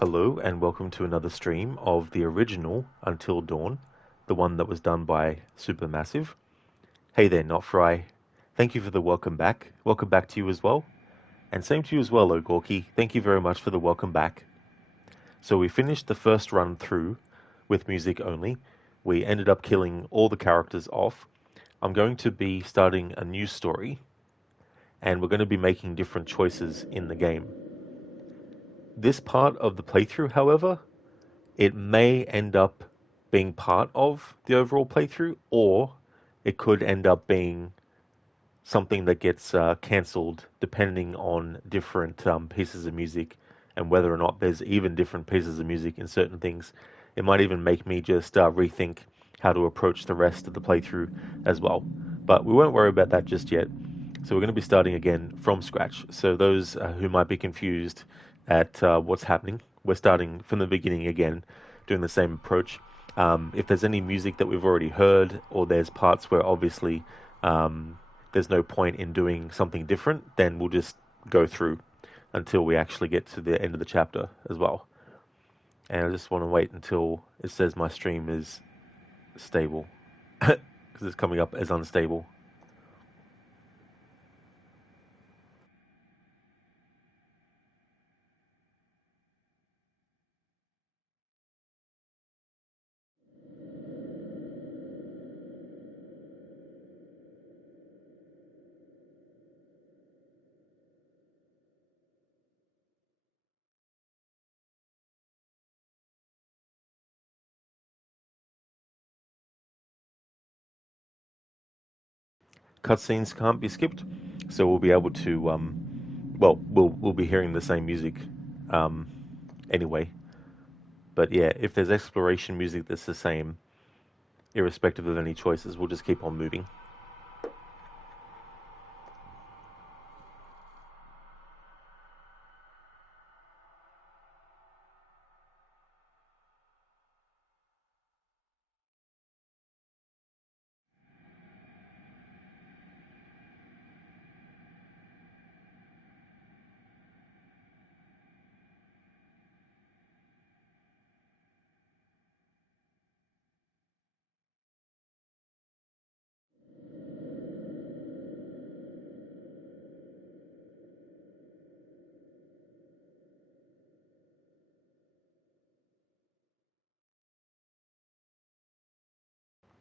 Hello and welcome to another stream of the original Until Dawn, the one that was done by Supermassive. Hey there, Not Fry. Thank you for the welcome back. Welcome back to you as well. And same to you as well, O'Gorky. Thank you very much for the welcome back. So we finished the first run through with music only. We ended up killing all the characters off. I'm going to be starting a new story, and we're going to be making different choices in the game. This part of the playthrough, however, it may end up being part of the overall playthrough, or it could end up being something that gets cancelled depending on different pieces of music and whether or not there's even different pieces of music in certain things. It might even make me just rethink how to approach the rest of the playthrough as well. But we won't worry about that just yet. So we're going to be starting again from scratch. So those who might be confused at what's happening, we're starting from the beginning again, doing the same approach. If there's any music that we've already heard, or there's parts where obviously there's no point in doing something different, then we'll just go through until we actually get to the end of the chapter as well. And I just want to wait until it says my stream is stable, because it's coming up as unstable. Cutscenes can't be skipped, so we'll be able to, well, we'll be hearing the same music um, anyway. But yeah, if there's exploration music that's the same, irrespective of any choices, we'll just keep on moving.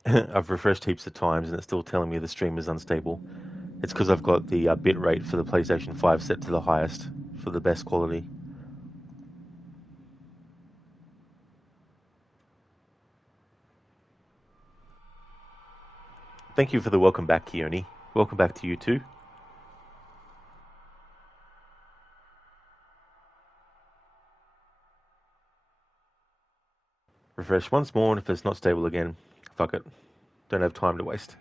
I've refreshed heaps of times and it's still telling me the stream is unstable. It's because I've got the bit rate for the PlayStation 5 set to the highest for the best quality. Thank you for the welcome back, Keone. Welcome back to you too. Refresh once more, and if it's not stable again, fuck it. Don't have time to waste.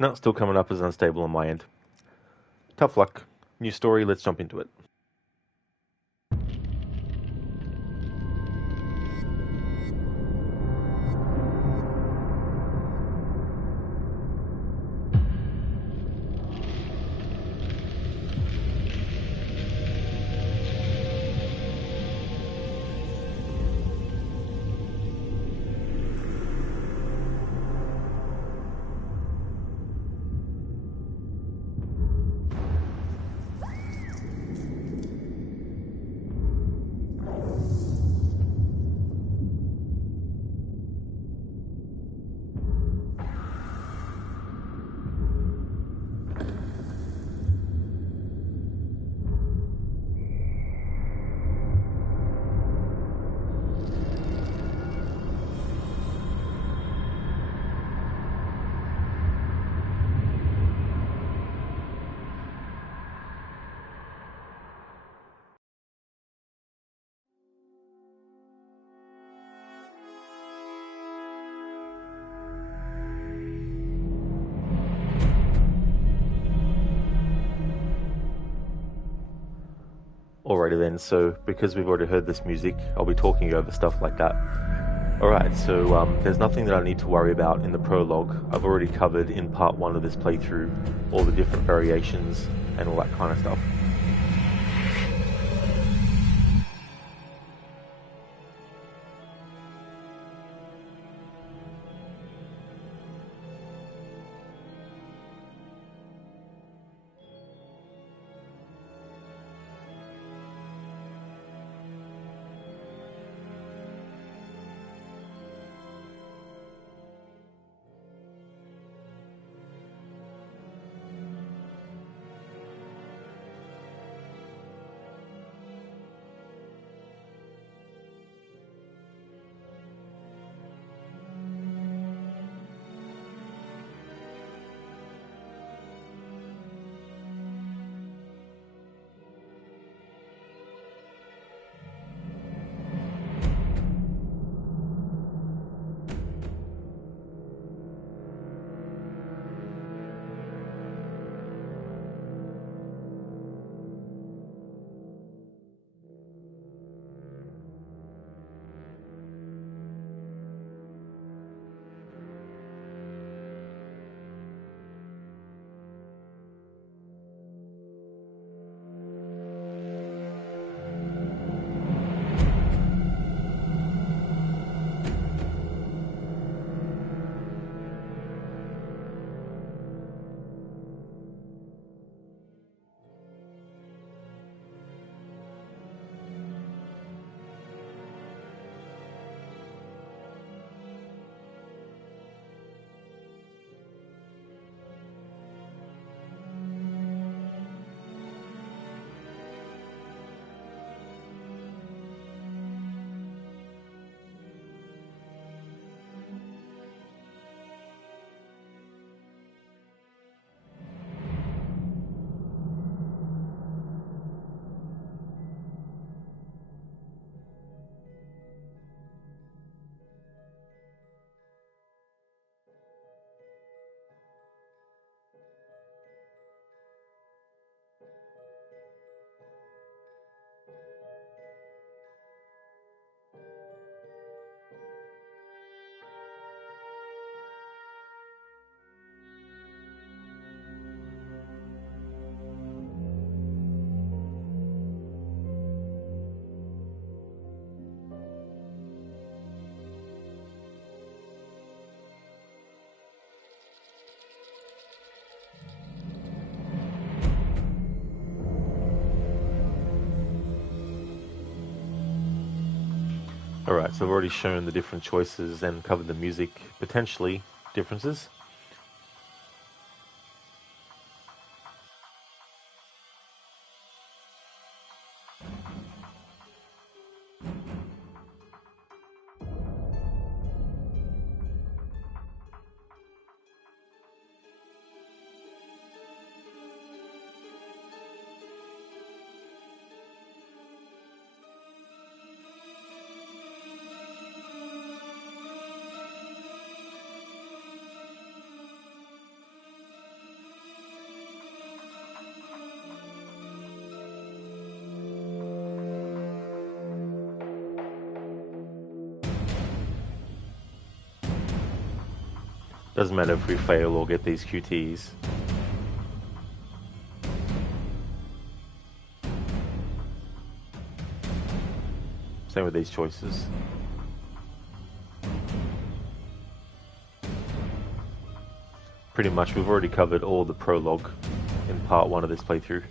No, still coming up as unstable on my end. Tough luck. New story, let's jump into it. Alrighty then, so because we've already heard this music, I'll be talking over stuff like that. Alright, so there's nothing that I need to worry about in the prologue. I've already covered in part 1 of this playthrough all the different variations and all that kind of stuff. Alright, so I've already shown the different choices and covered the music potentially differences. Doesn't matter if we fail or get these QTs. Same with these choices. Pretty much we've already covered all the prologue in part 1 of this playthrough.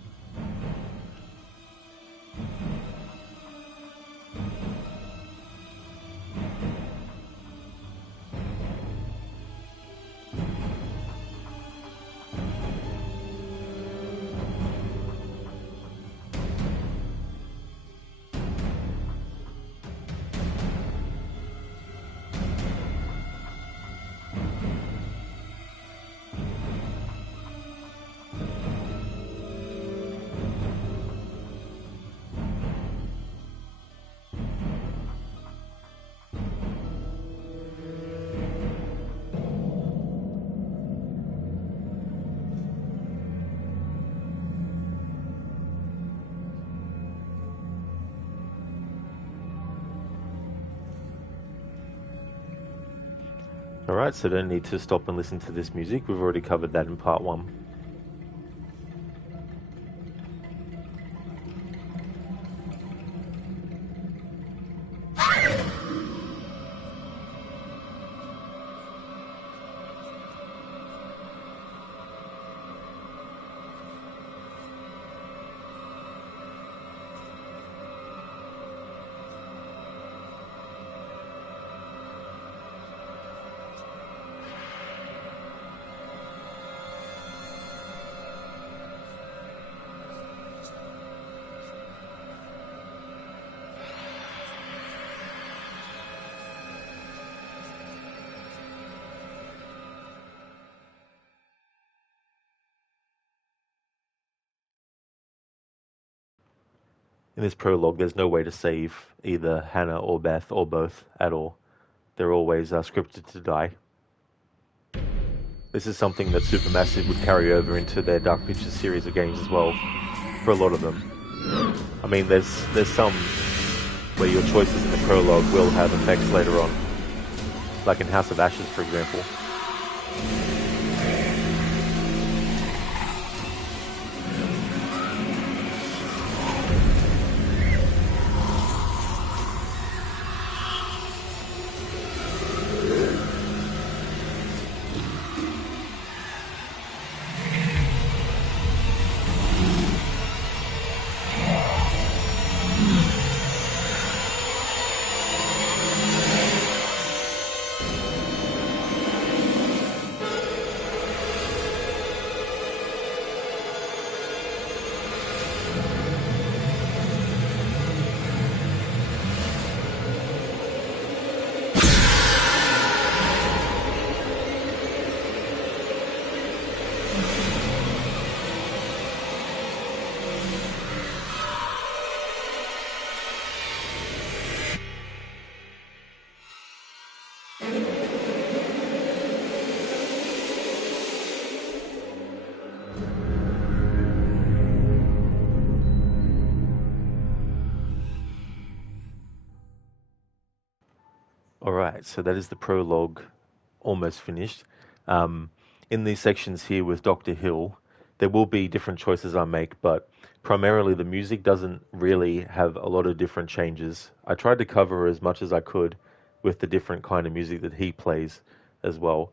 Alright, so don't need to stop and listen to this music. We've already covered that in part 1. In this prologue, there's no way to save either Hannah or Beth or both at all. They're always scripted to die. This is something that Supermassive would carry over into their Dark Pictures series of games as well, for a lot of them. I mean, there's some where your choices in the prologue will have effects later on, like in House of Ashes, for example. Alright, so that is the prologue almost finished. In these sections here with Dr. Hill, there will be different choices I make, but primarily the music doesn't really have a lot of different changes. I tried to cover as much as I could with the different kind of music that he plays as well,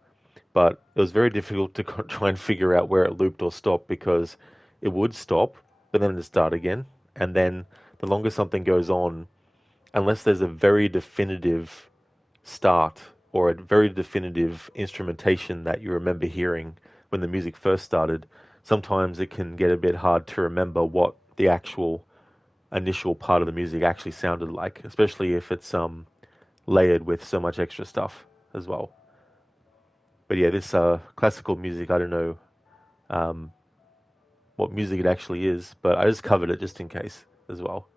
but it was very difficult to try and figure out where it looped or stopped because it would stop, but then it'd start again, and then the longer something goes on, unless there's a very definitive start or a very definitive instrumentation that you remember hearing when the music first started, sometimes it can get a bit hard to remember what the actual initial part of the music actually sounded like, especially if it's layered with so much extra stuff as well. But yeah, this classical music, I don't know um, what music it actually is, but I just covered it just in case as well.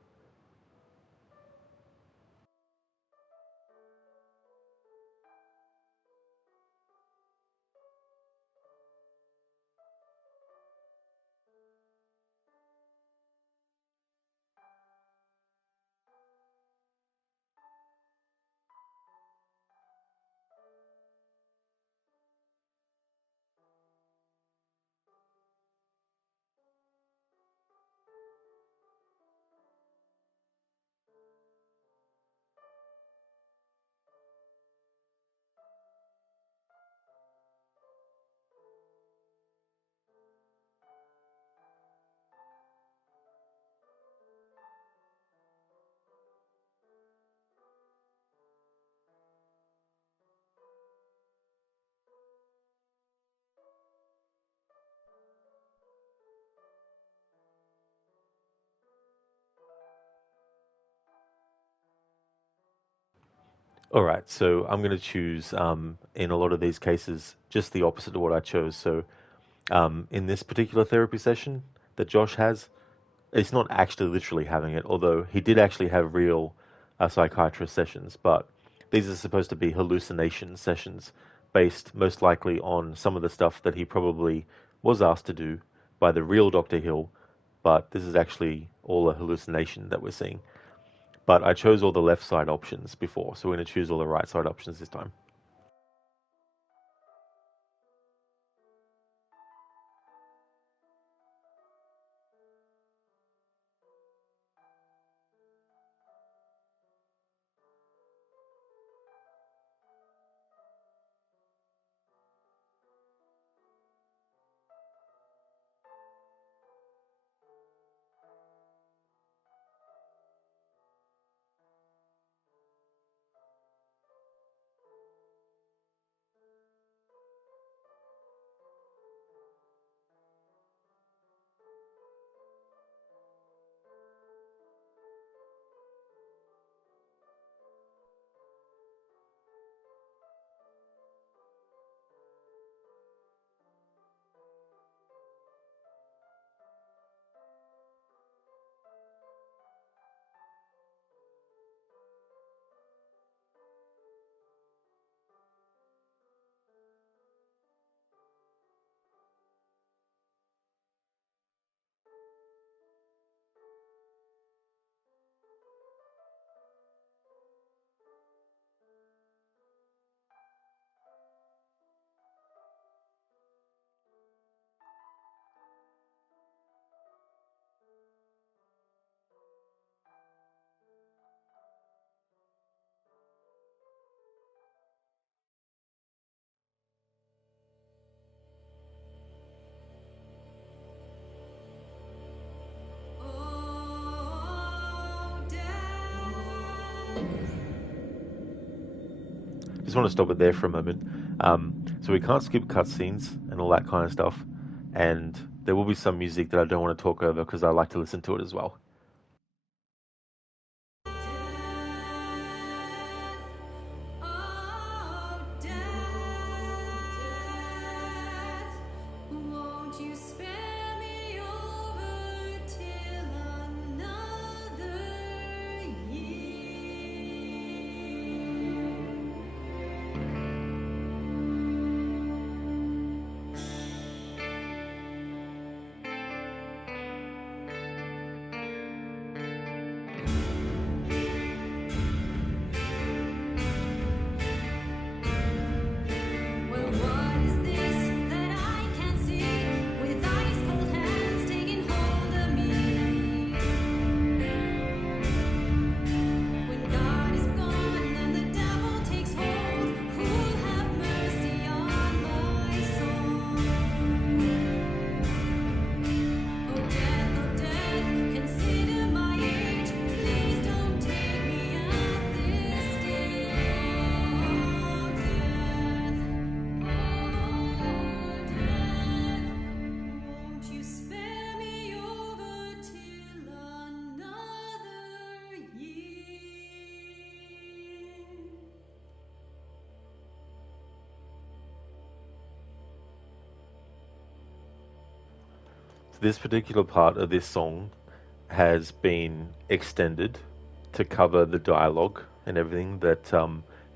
All right, so I'm going to choose, in a lot of these cases, just the opposite of what I chose. So, in this particular therapy session that Josh has, it's not actually literally having it, although he did actually have real psychiatrist sessions, but these are supposed to be hallucination sessions based most likely on some of the stuff that he probably was asked to do by the real Dr. Hill, but this is actually all a hallucination that we're seeing. But I chose all the left side options before, so we're going to choose all the right side options this time. Just want to stop it there for a moment. So we can't skip cutscenes and all that kind of stuff, and there will be some music that I don't want to talk over because I like to listen to it as well. this particular part of this song has been extended to cover the dialogue and everything that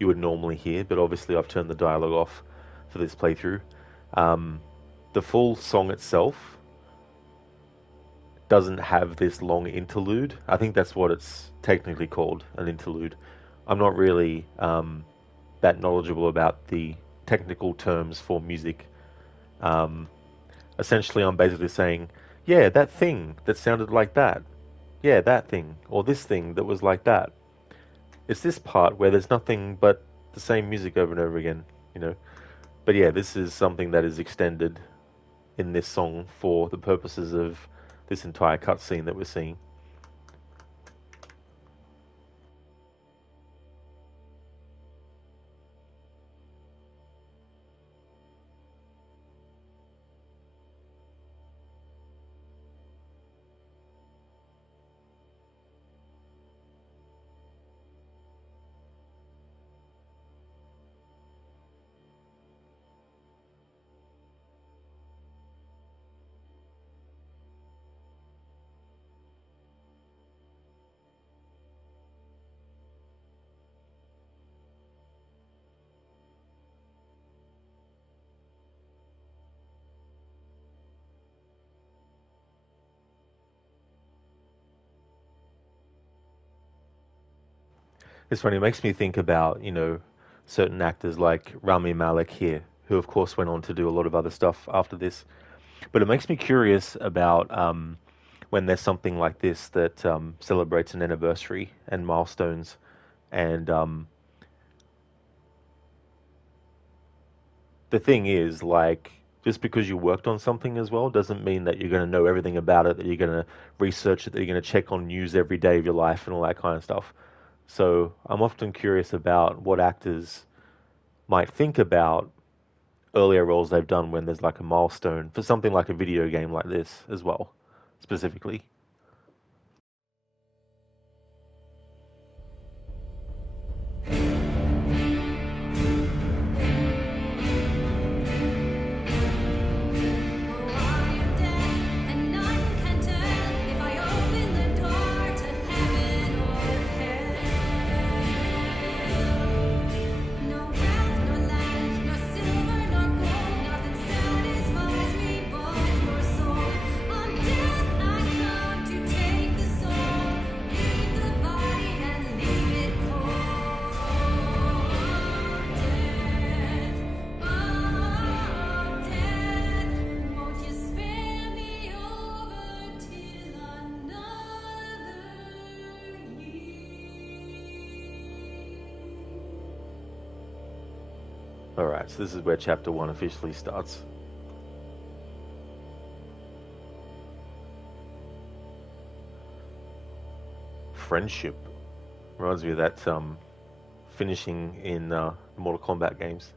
you would normally hear, but obviously I've turned the dialogue off for this playthrough. Um, the full song itself doesn't have this long interlude. I think that's what it's technically called, an interlude. I'm not really that knowledgeable about the technical terms for music. Um, Essentially, I'm basically saying, yeah, that thing that sounded like that. Yeah, that thing. Or this thing that was like that. It's this part where there's nothing but the same music over and over again, you know. But yeah, this is something that is extended in this song for the purposes of this entire cutscene that we're seeing. It's funny, it makes me think about, certain actors like Rami Malek here, who of course went on to do a lot of other stuff after this. But it makes me curious about when there's something like this that celebrates an anniversary and milestones. And the thing is, like, just because you worked on something as well doesn't mean that you're going to know everything about it, that you're going to research it, that you're going to check on news every day of your life and all that kind of stuff. So I'm often curious about what actors might think about earlier roles they've done when there's like a milestone for something like a video game like this as well, specifically. Alright, so this is where chapter 1 officially starts. Friendship. Reminds me of that finishing in Mortal Kombat games.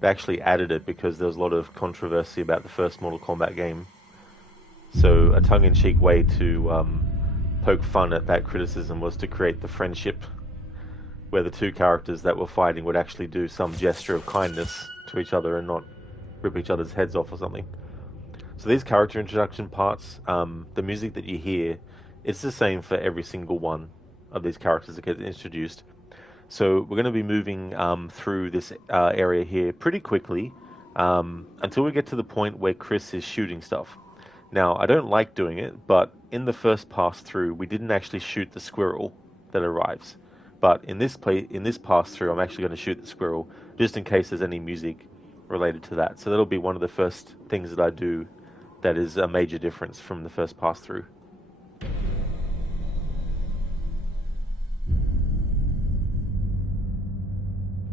They actually added it because there was a lot of controversy about the first Mortal Kombat game. So a tongue-in-cheek way to poke fun at that criticism was to create the friendship, where the two characters that were fighting would actually do some gesture of kindness to each other and not rip each other's heads off or something. So these character introduction parts, the music that you hear, it's the same for every single one of these characters that get introduced. So we're going to be moving through this area here pretty quickly until we get to the point where Chris is shooting stuff. Now, I don't like doing it, but in the first pass through, we didn't actually shoot the squirrel that arrives. But in this pass through, I'm actually going to shoot the squirrel just in case there's any music related to that. So that'll be one of the first things that I do that is a major difference from the first pass through.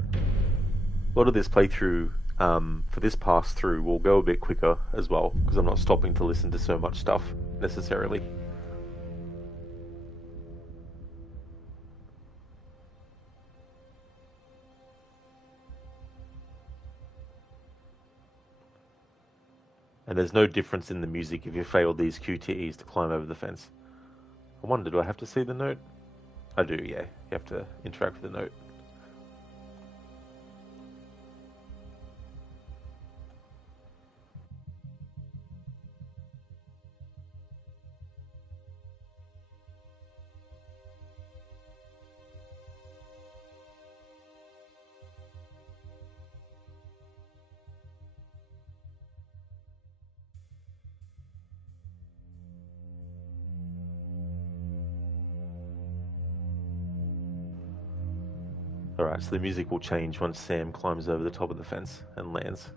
A lot of this playthrough for this pass through will go a bit quicker as well because I'm not stopping to listen to so much stuff necessarily. And there's no difference in the music if you fail these QTEs to climb over the fence. I wonder, do I have to see the note? I do, yeah. You have to interact with the note. Alright, so the music will change once Sam climbs over the top of the fence and lands.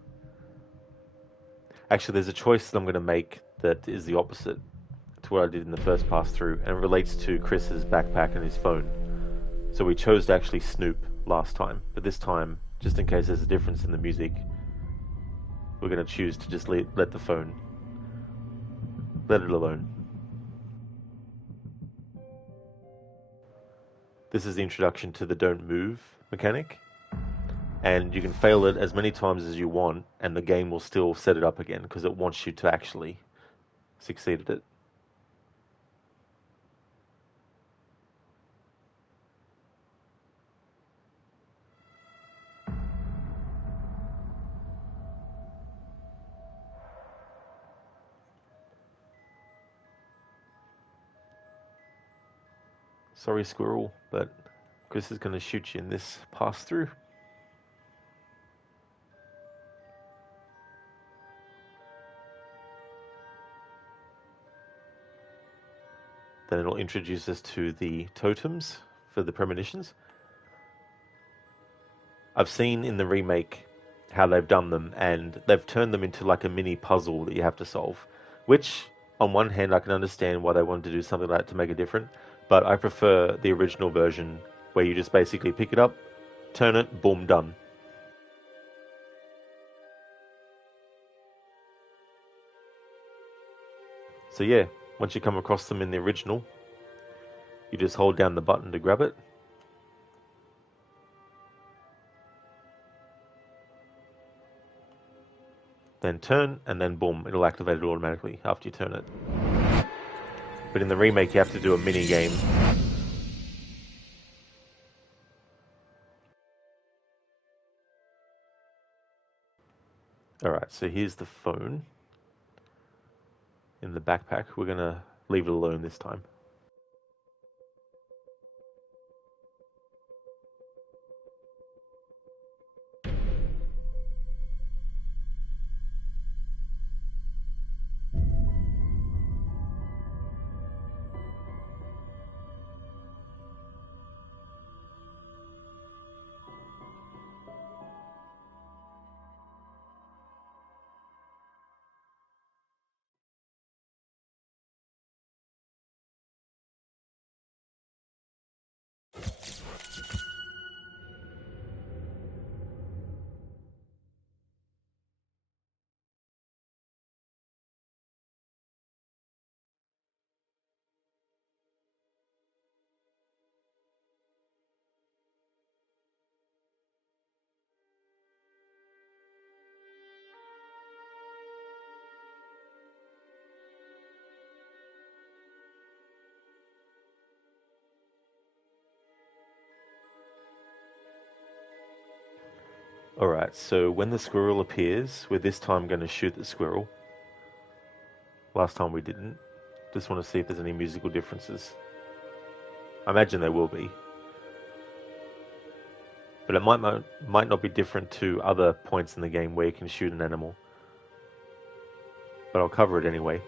Actually, there's a choice that I'm going to make that is the opposite to what I did in the first pass through, and it relates to Chris's backpack and his phone. So we chose to actually snoop last time, but this time, just in case there's a difference in the music, we're going to choose to just let the phone, let it alone. This is the introduction to the don't move mechanic, and you can fail it as many times as you want, and the game will still set it up again because it wants you to actually succeed at it. Sorry, squirrel, but Chris is going to shoot you in this pass through. Then it'll introduce us to the totems for the premonitions. I've seen in the remake how they've done them, and they've turned them into like a mini puzzle that you have to solve, which on one hand I can understand why they wanted to do something like that to make it different, but I prefer the original version where you just basically pick it up, turn it, boom, done. So yeah, once you come across them in the original, you just hold down the button to grab it. Then turn, and then boom, it'll activate it automatically after you turn it. But in the remake, you have to do a mini game. Alright, so here's the phone in the backpack. We're going to leave it alone this time. Alright, so when the squirrel appears, we're this time going to shoot the squirrel. Last time we didn't. Just want to see if there's any musical differences. I imagine there will be. But it might not be different to other points in the game where you can shoot an animal. But I'll cover it anyway.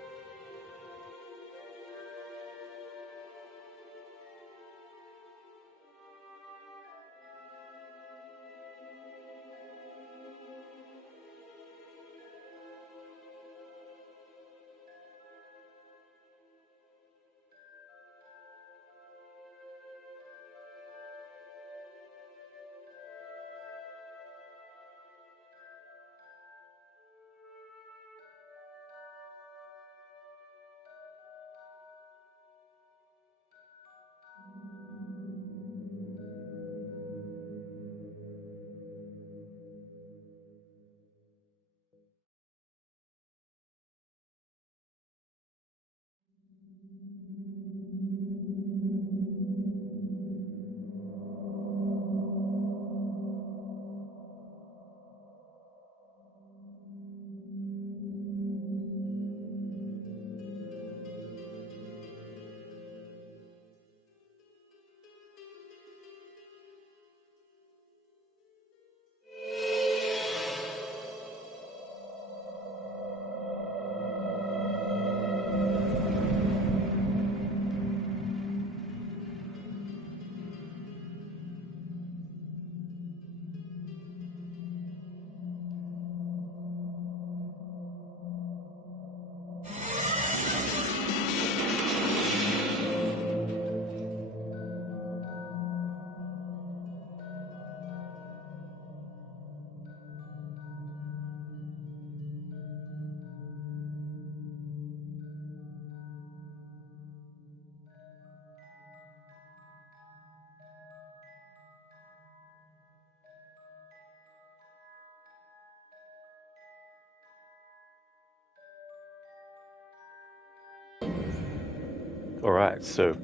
All right, so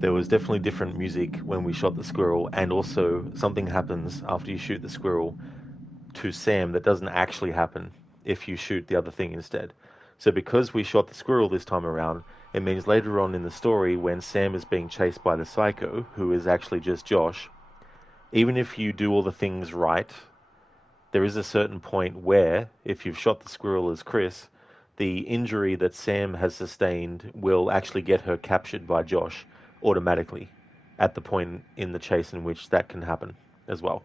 there was definitely different music when we shot the squirrel, and also something happens after you shoot the squirrel to Sam that doesn't actually happen if you shoot the other thing instead. So because we shot the squirrel this time around, it means later on in the story when Sam is being chased by the psycho, who is actually just Josh, even if you do all the things right, there is a certain point where, if you've shot the squirrel as Chris, the injury that Sam has sustained will actually get her captured by Josh automatically at the point in the chase in which that can happen as well.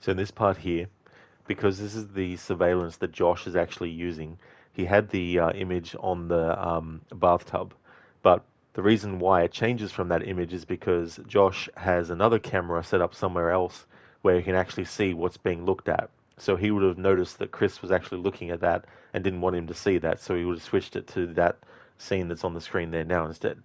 So in this part here, because this is the surveillance that Josh is actually using, he had the image on the bathtub, but the reason why it changes from that image is because Josh has another camera set up somewhere else where he can actually see what's being looked at. So he would have noticed that Chris was actually looking at that and didn't want him to see that, so he would have switched it to that scene that's on the screen there now instead.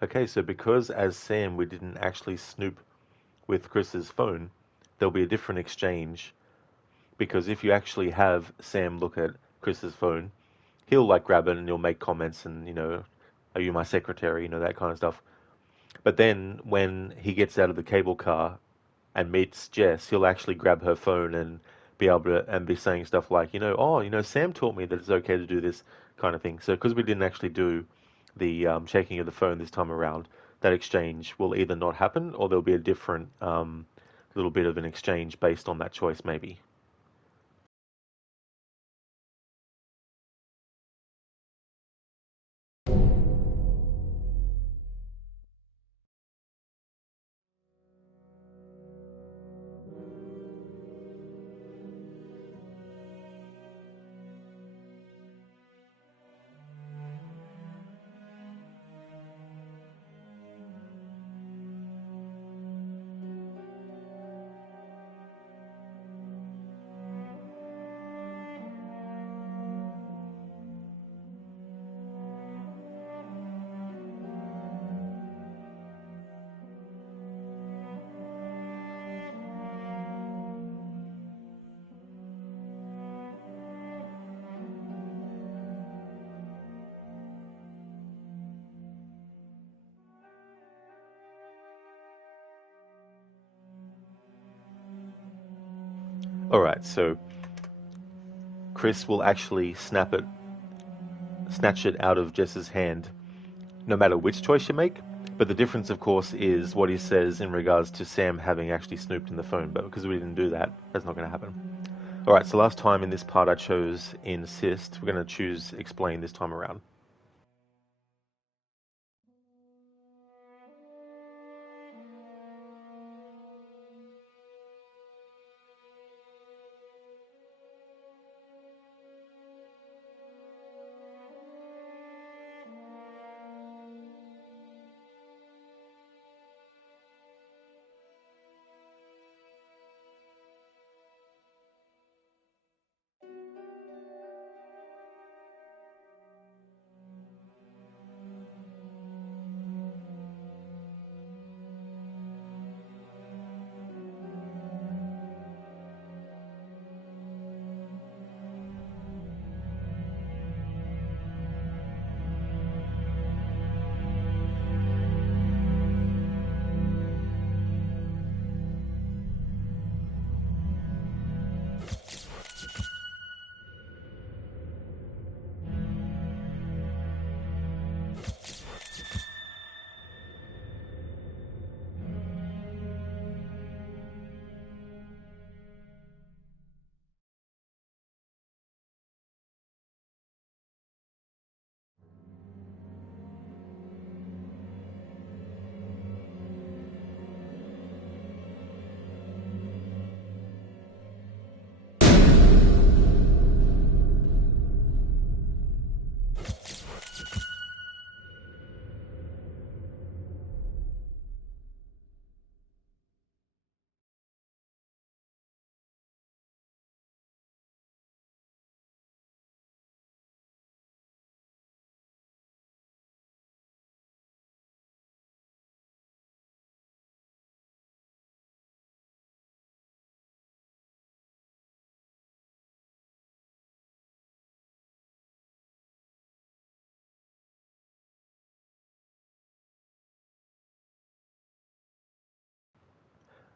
Okay, so because as Sam we didn't actually snoop with Chris's phone, there'll be a different exchange because if you actually have Sam look at Chris's phone, he'll like grab it and he'll make comments and are you my secretary, that kind of stuff. But then when he gets out of the cable car and meets Jess, he'll actually grab her phone and be able to and be saying stuff like, oh, Sam taught me that it's okay to do this kind of thing. So because we didn't actually do the checking of the phone this time around, that exchange will either not happen or there'll be a different little bit of an exchange based on that choice, maybe. All right, so Chris will actually snatch it out of Jess's hand, no matter which choice you make. But the difference, of course, is what he says in regards to Sam having actually snooped in the phone. But because we didn't do that, that's not going to happen. All right, so last time in this part I chose insist. We're going to choose explain this time around.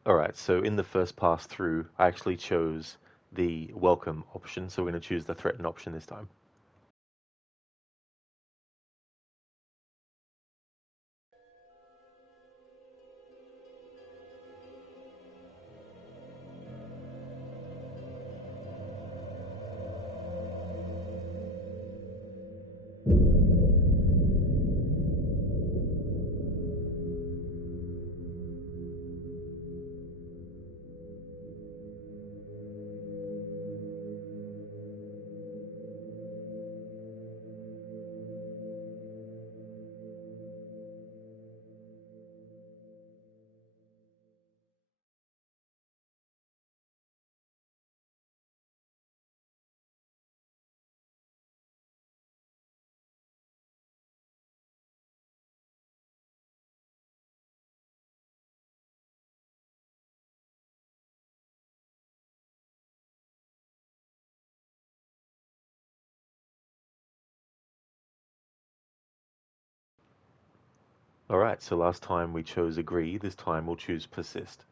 All right, so in the first pass through, I actually chose the welcome option, so we're going to choose the threaten option this time. Alright, so last time we chose agree, this time we'll choose persist.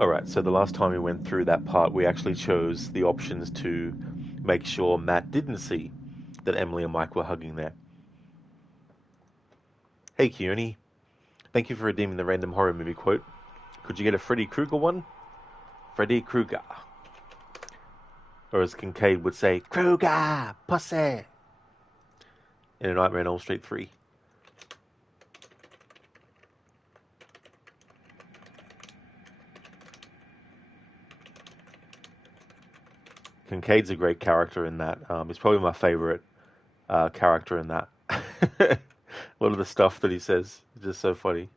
Alright, so the last time we went through that part, we actually chose the options to make sure Matt didn't see that Emily and Mike were hugging there. Hey Keone, thank you for redeeming the random horror movie quote. Could you get a Freddy Krueger one? Freddy Krueger. Or as Kincaid would say, Krueger, pussy! In A Nightmare on Elm Street 3. Kincaid's a great character in that. He's probably my favorite character in that. A lot of the stuff that he says is just so funny.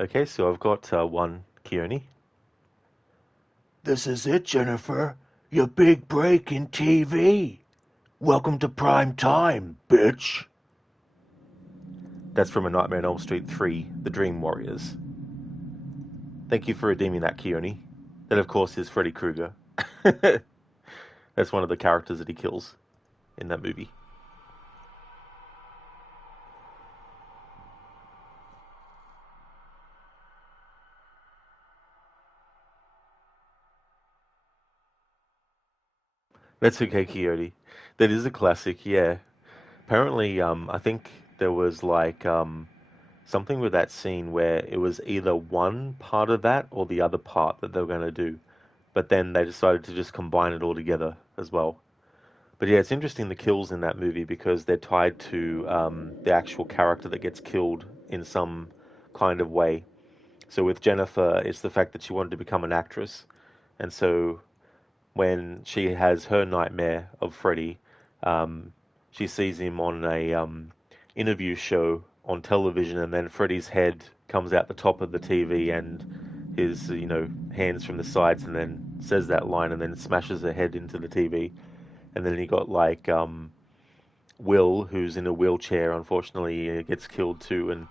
Okay, so I've got one, Keone. This is it, Jennifer. Your big break in TV. Welcome to prime time, bitch. That's from A Nightmare on Elm Street 3, The Dream Warriors. Thank you for redeeming that, Keone. That, of course, is Freddy Krueger. That's one of the characters that he kills in that movie. That's okay, Keone. That is a classic, yeah. Apparently, I think there was like something with that scene where it was either one part of that or the other part that they were going to do, but then they decided to just combine it all together as well. But yeah, it's interesting the kills in that movie because they're tied to the actual character that gets killed in some kind of way. So with Jennifer, it's the fact that she wanted to become an actress, and so when she has her nightmare of Freddy, um, she sees him on a interview show on television, and then Freddy's head comes out the top of the TV and his, hands from the sides, and then says that line, and then smashes her head into the TV. And then you got like Will, who's in a wheelchair, unfortunately, gets killed too, and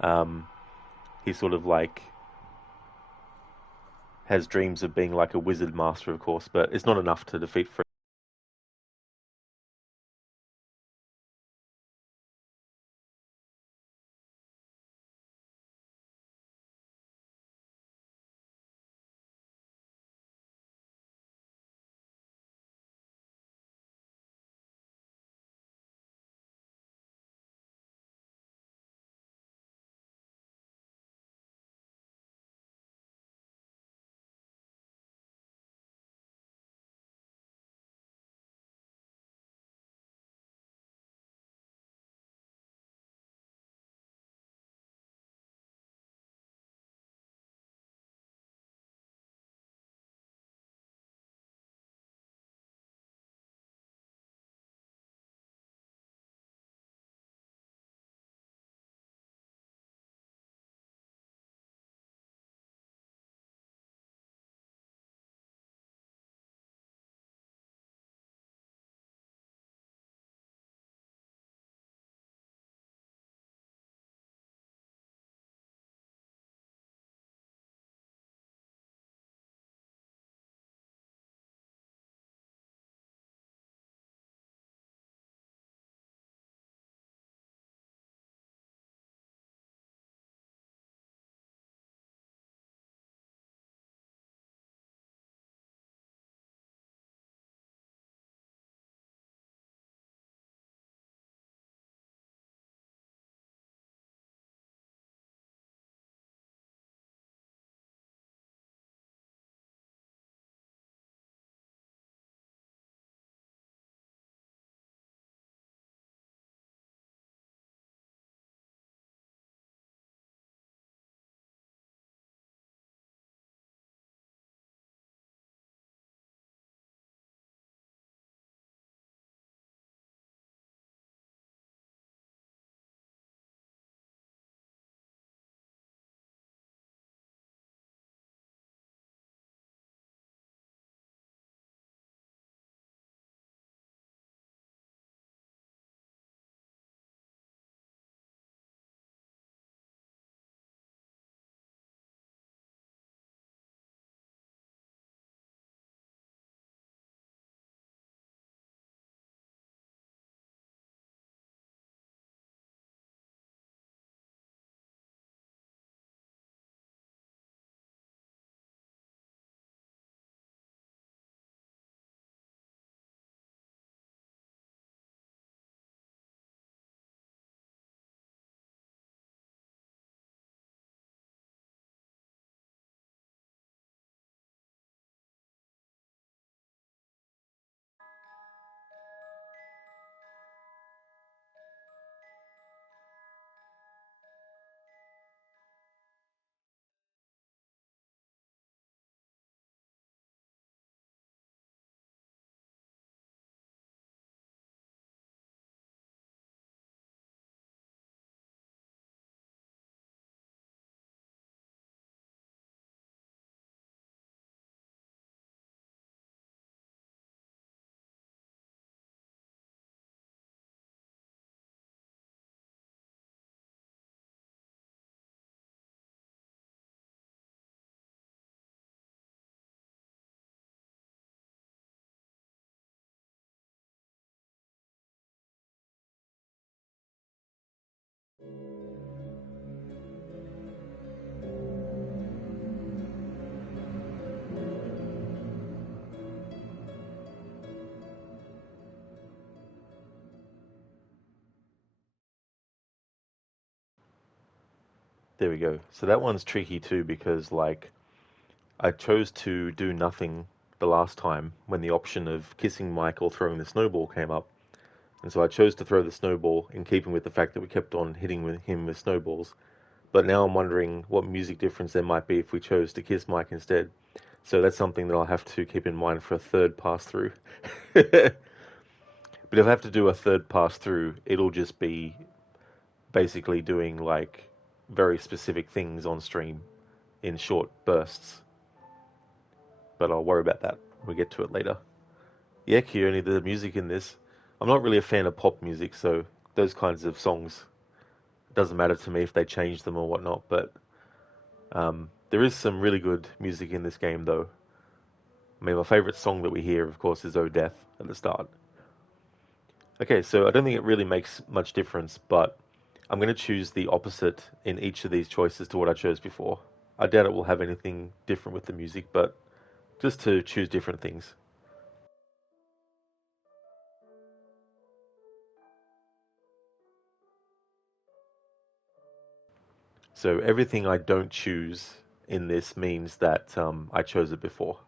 um, he sort of like has dreams of being like a wizard master, of course, but it's not enough to defeat Freddy. There we go. So that one's tricky too because like I chose to do nothing the last time when the option of kissing Mike or throwing the snowball came up. And so I chose to throw the snowball in keeping with the fact that we kept on hitting him with snowballs. But now I'm wondering what music difference there might be if we chose to kiss Mike instead. So that's something that I'll have to keep in mind for a third pass through. But if I have to do a third pass through, it'll just be basically doing like very specific things on stream in short bursts. But I'll worry about that when we get to it later. Yeah, Keone, the music in this, I'm not really a fan of pop music, so those kinds of songs, it doesn't matter to me if they change them or whatnot, but there is some really good music in this game, though. I mean, my favorite song that we hear, of course, is Oh Death at the start. Okay, so I don't think it really makes much difference, but I'm going to choose the opposite in each of these choices to what I chose before. I doubt it will have anything different with the music, but just to choose different things. So everything I don't choose in this means that I chose it before.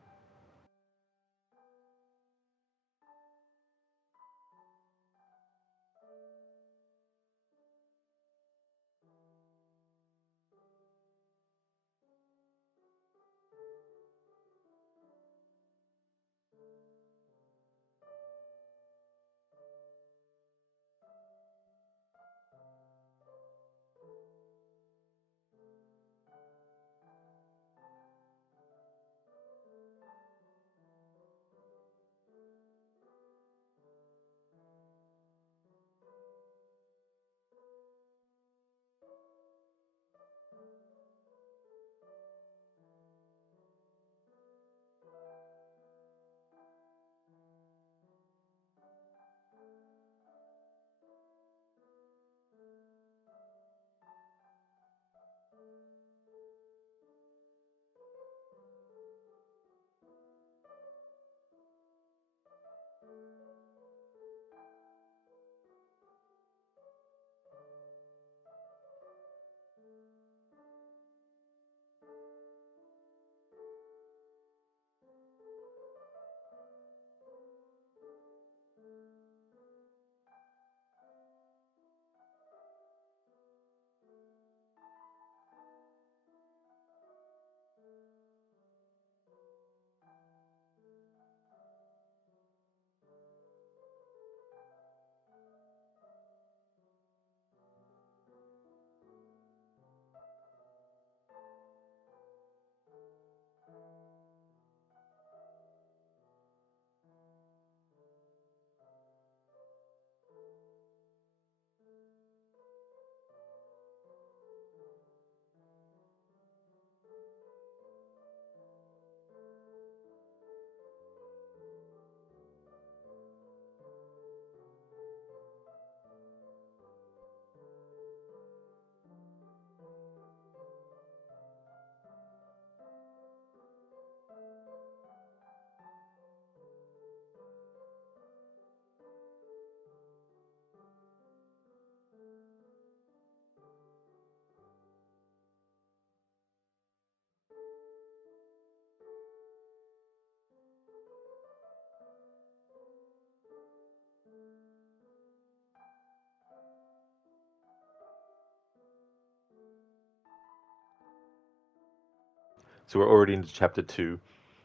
So we're already into chapter 2.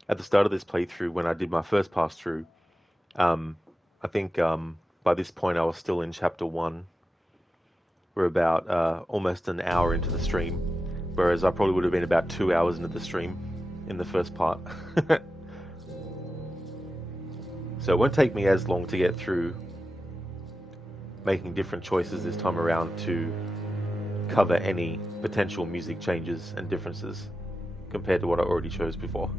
At the start of this playthrough, when I did my first pass through, um, I think by this point I was still in chapter 1. We're about almost an hour into the stream, whereas I probably would have been about 2 hours into the stream in the first part. So it won't take me as long to get through making different choices this time around to cover any potential music changes and differences compared to what I already chose before.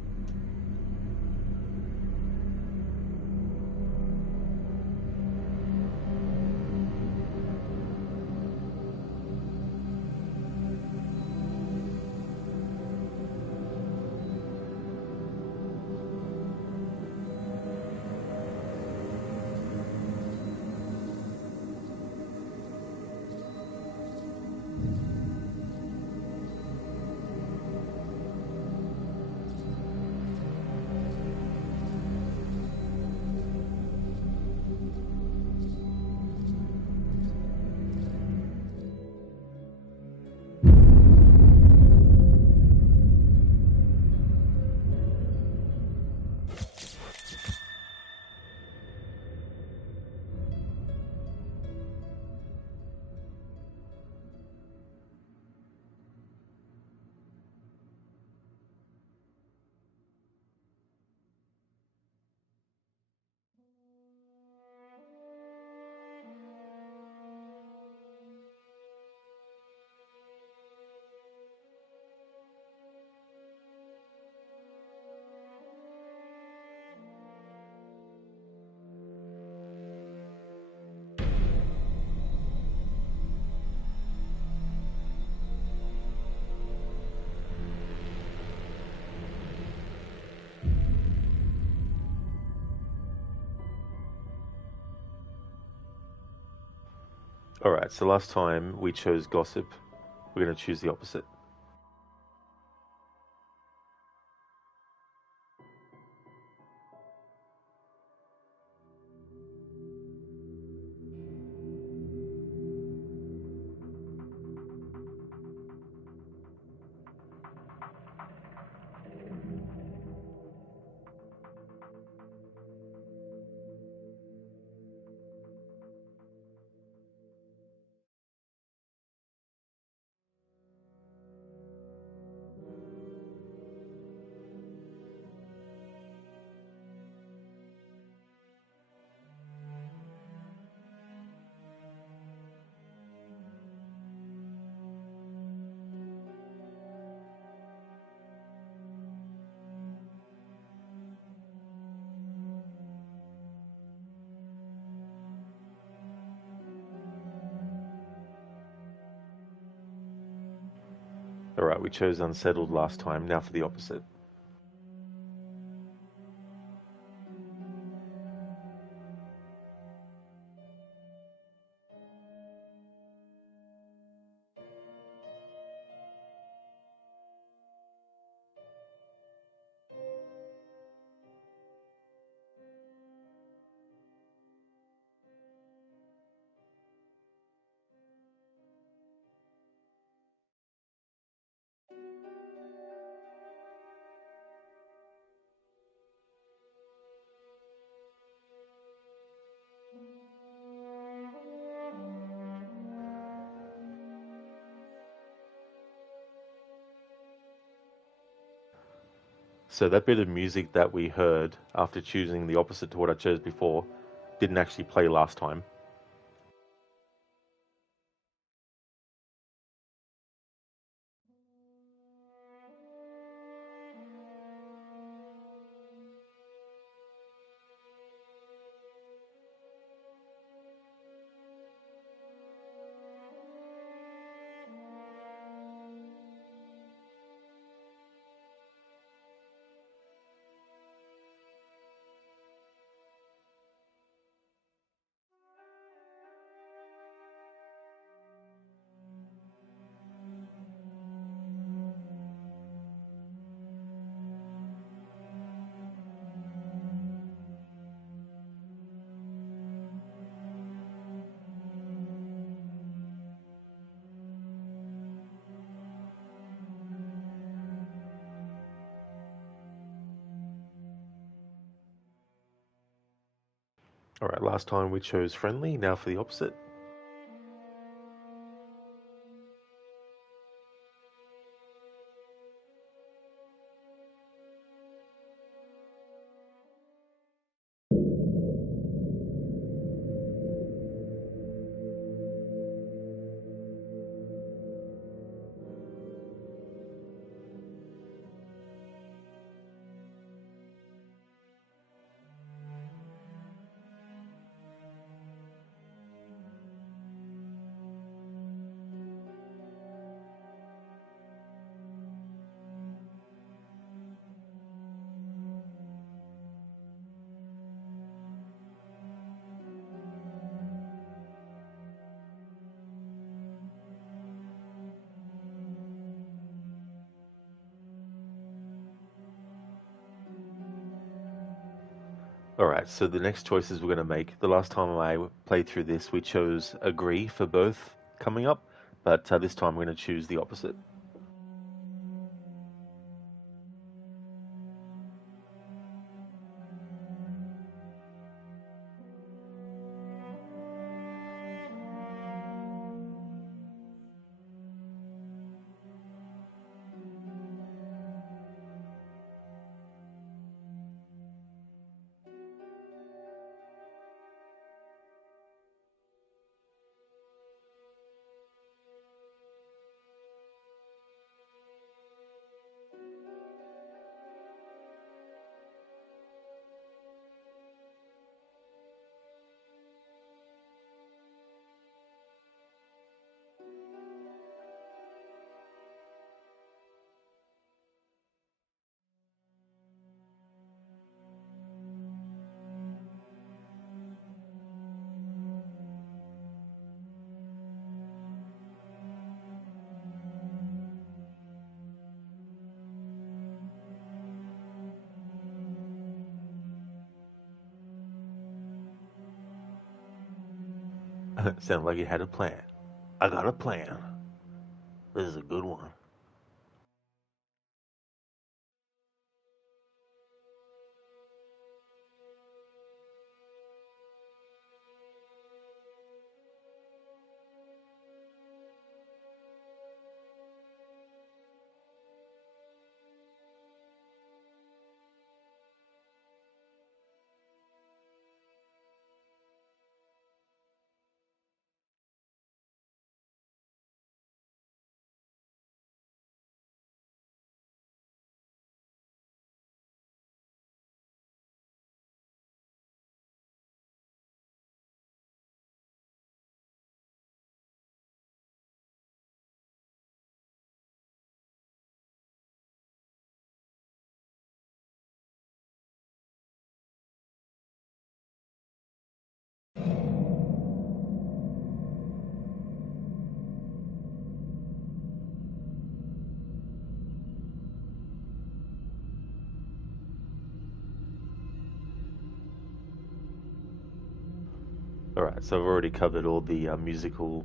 Alright, so last time we chose gossip. We're going to choose the opposite. Alright, we chose unsettled last time. Now for the opposite. So that bit of music that we heard after choosing the opposite to what I chose before didn't actually play last time. Alright, last time we chose friendly. Now for the opposite. Alright, so the next choices we're going to make. The last time I played through this, we chose agree for both coming up, but this time we're going to choose the opposite. Sounds like you had a plan. I got a plan. This is a good one. Alright, so I've already covered all the musical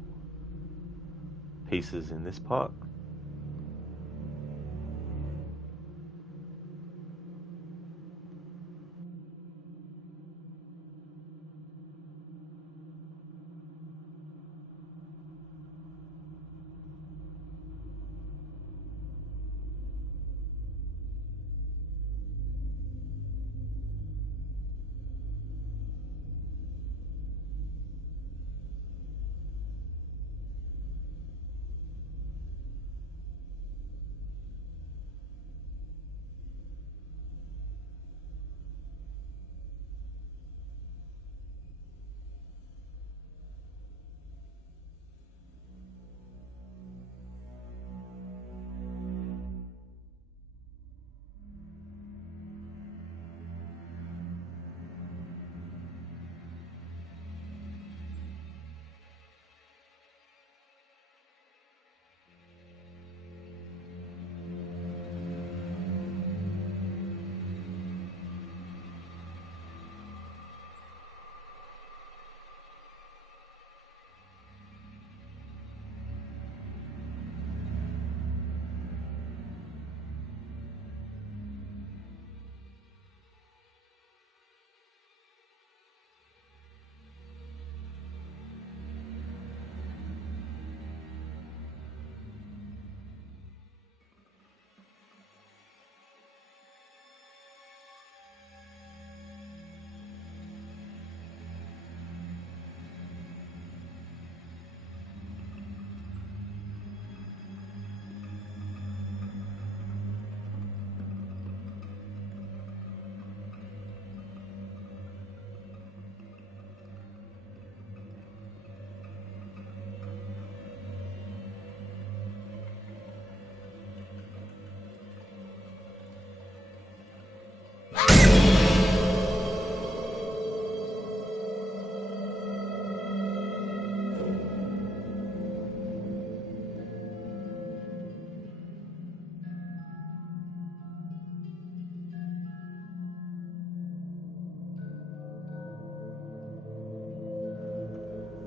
pieces in this part.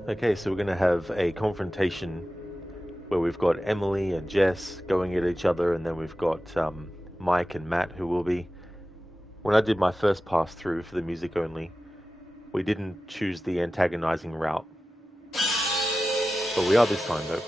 Okay, so we're going to have a confrontation where we've got Emily and Jess going at each other, and then we've got Mike and Matt, who will be. When I did my first pass through for the music only, we didn't choose the antagonizing route, but we are this time though.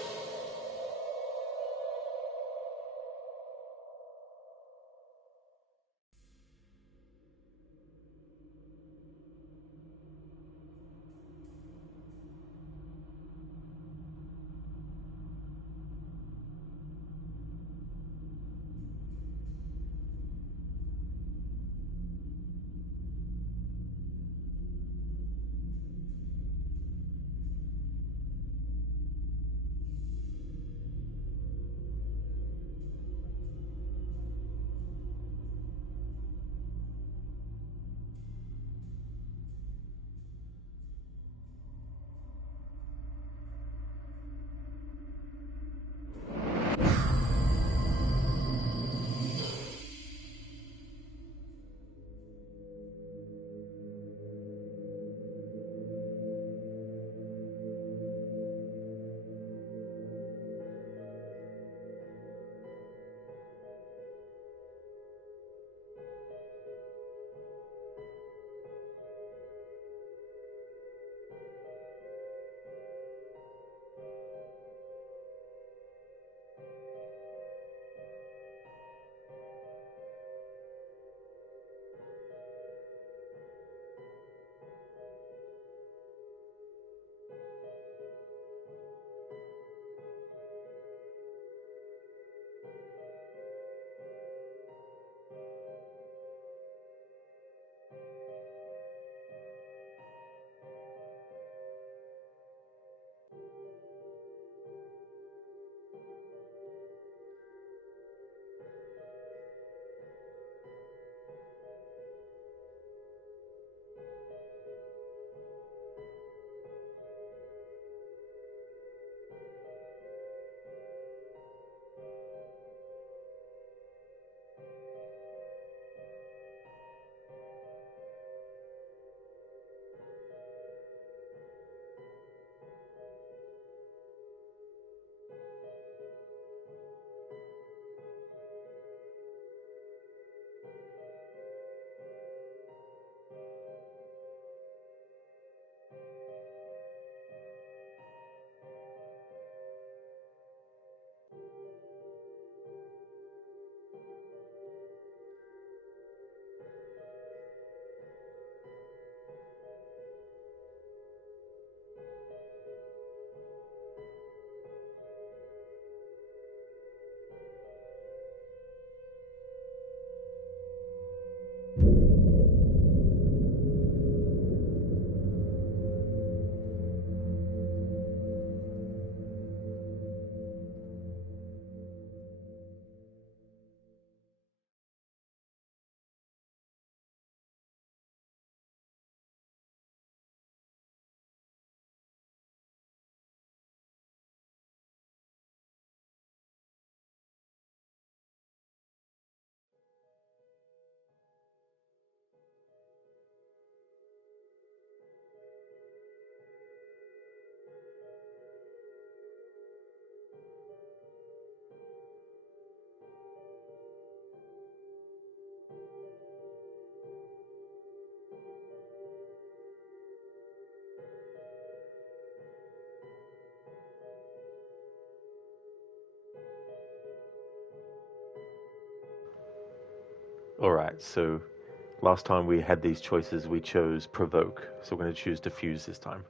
All right, so last time we had these choices, we chose provoke. So we're going to choose diffuse this time.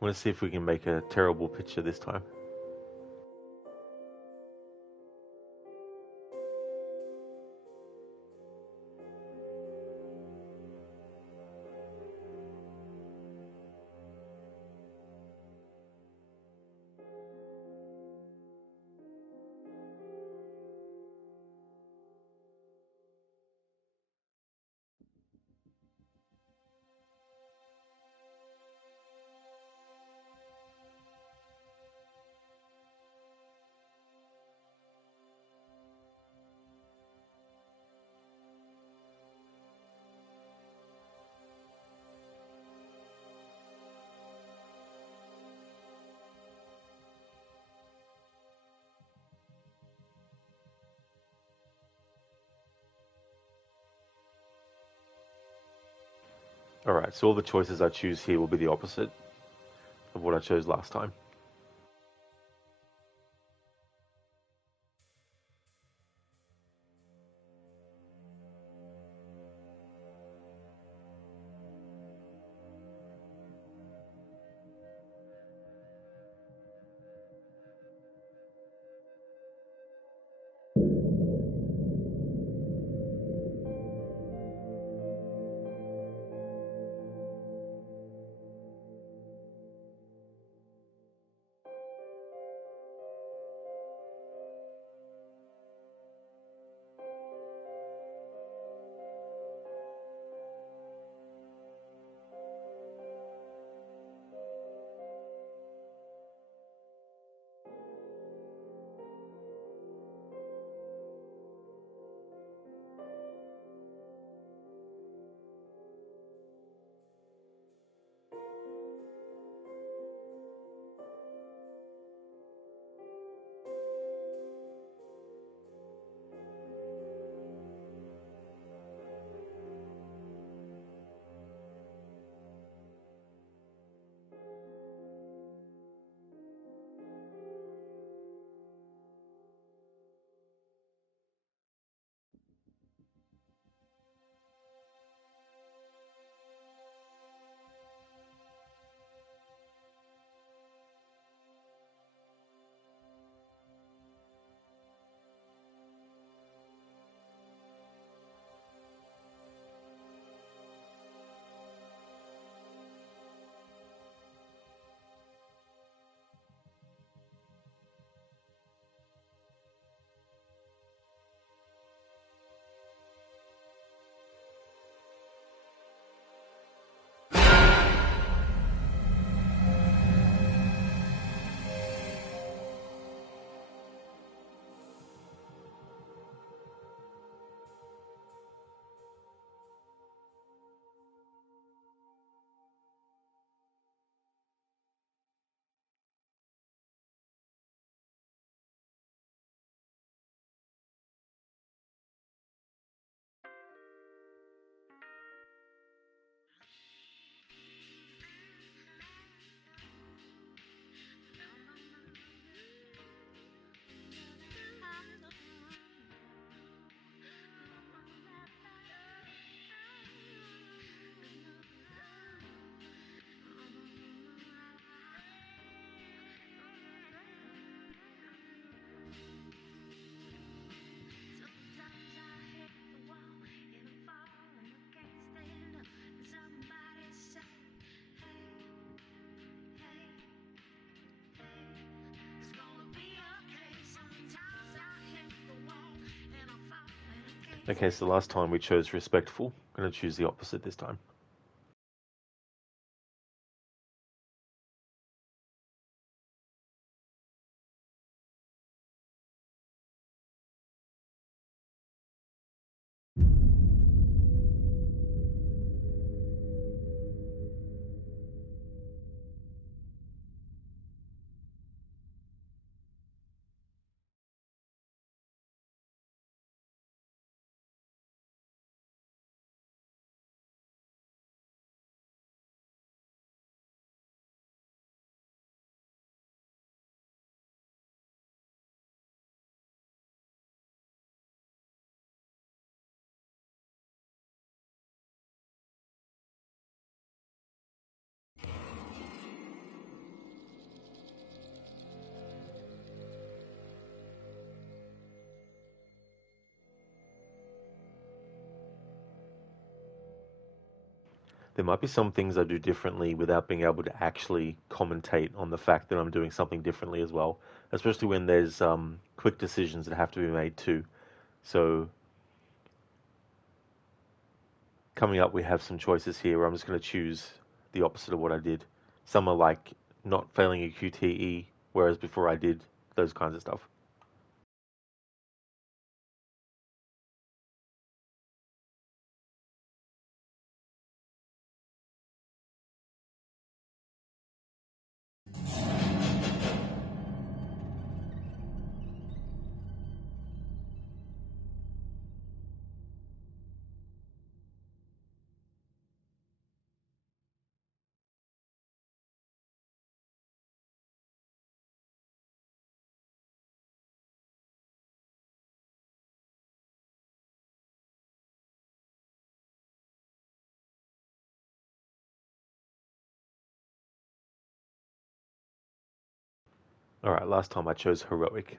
I want to see if we can make a terrible picture this time. Alright, so all the choices I choose here will be the opposite of what I chose last time. Okay, so last time we chose respectful. I'm going to choose the opposite this time. There might be some things I do differently without being able to actually commentate on the fact that I'm doing something differently as well, especially when there's quick decisions that have to be made too. So coming up, we have some choices here where I'm just going to choose the opposite of what I did. Some are like not failing a QTE, whereas before I did those kinds of stuff. All right, last time I chose heroic.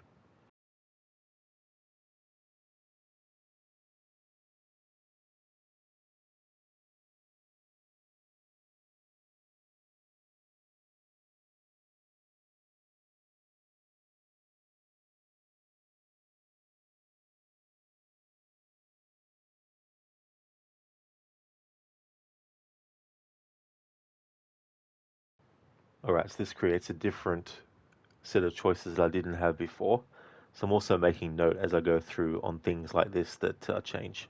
All right, so this creates a different set of choices that I didn't have before. So I'm also making note as I go through on things like this that change.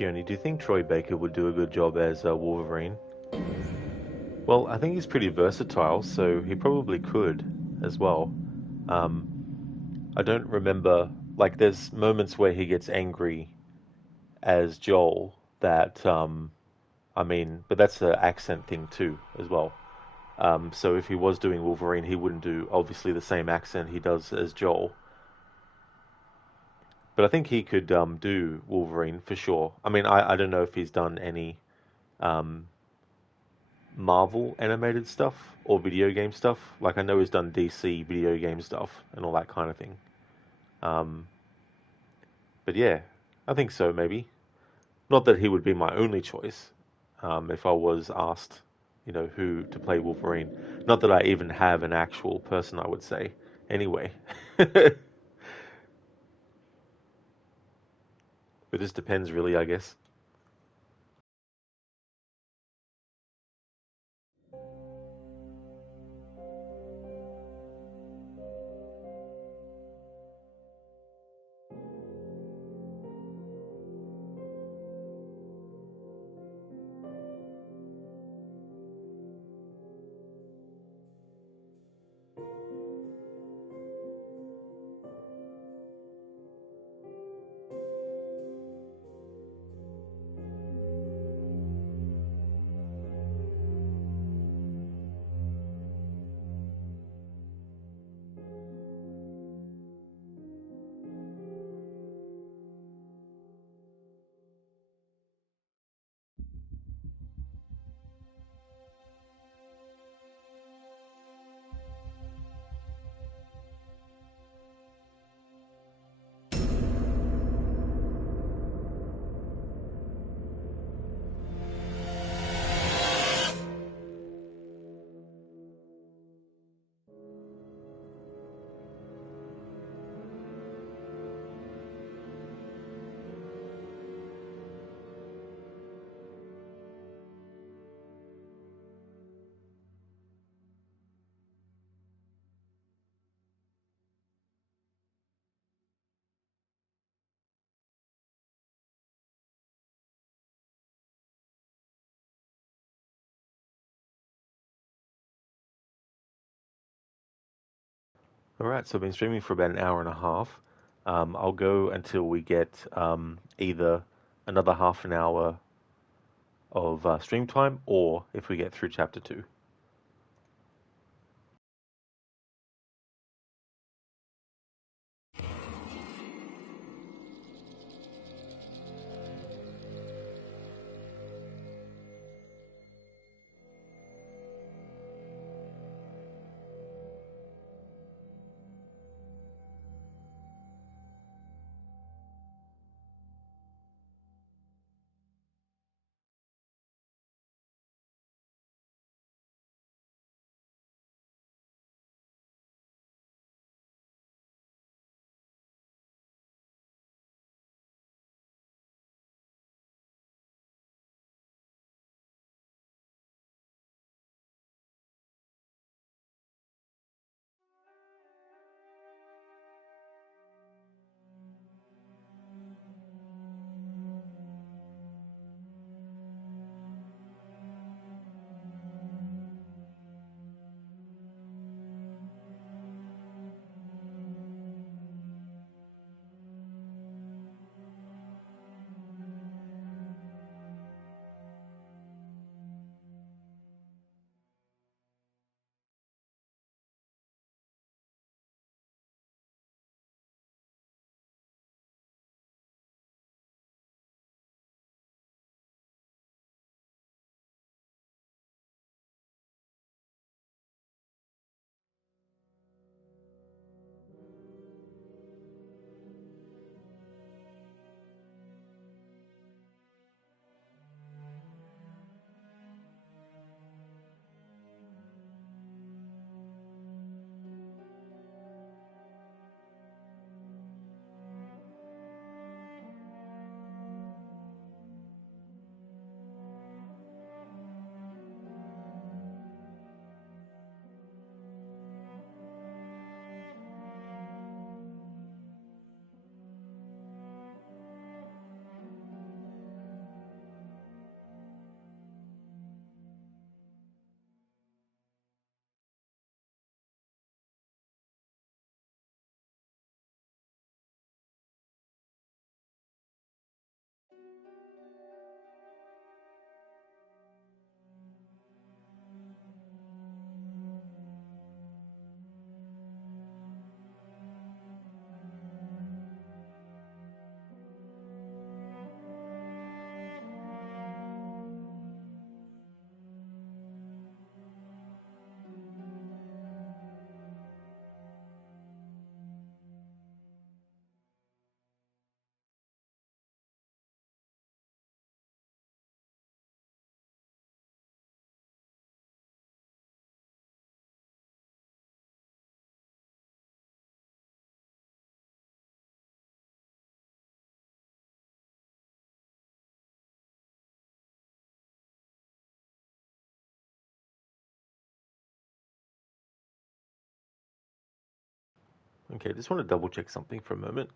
Keone, do you think Troy Baker would do a good job as Wolverine? Well, I think he's pretty versatile, so he probably could as well. Um, I don't remember, like, there's moments where he gets angry as Joel that, I mean, but that's an accent thing too, as well. So if he was doing Wolverine, he wouldn't do obviously the same accent he does as Joel. But I think he could do Wolverine for sure. I mean, I don't know if he's done any um, Marvel animated stuff or video game stuff. Like I know he's done DC video game stuff and all that kind of thing. Um, but yeah, I think so maybe. Not that he would be my only choice if I was asked, who to play Wolverine. Not that I even have an actual person, I would say. Anyway, it just depends, really, I guess. All right, so I've been streaming for about an hour and a half. I'll go until we get either another half an hour of stream time, or if we get through chapter 2. Okay, just want to double check something for a moment.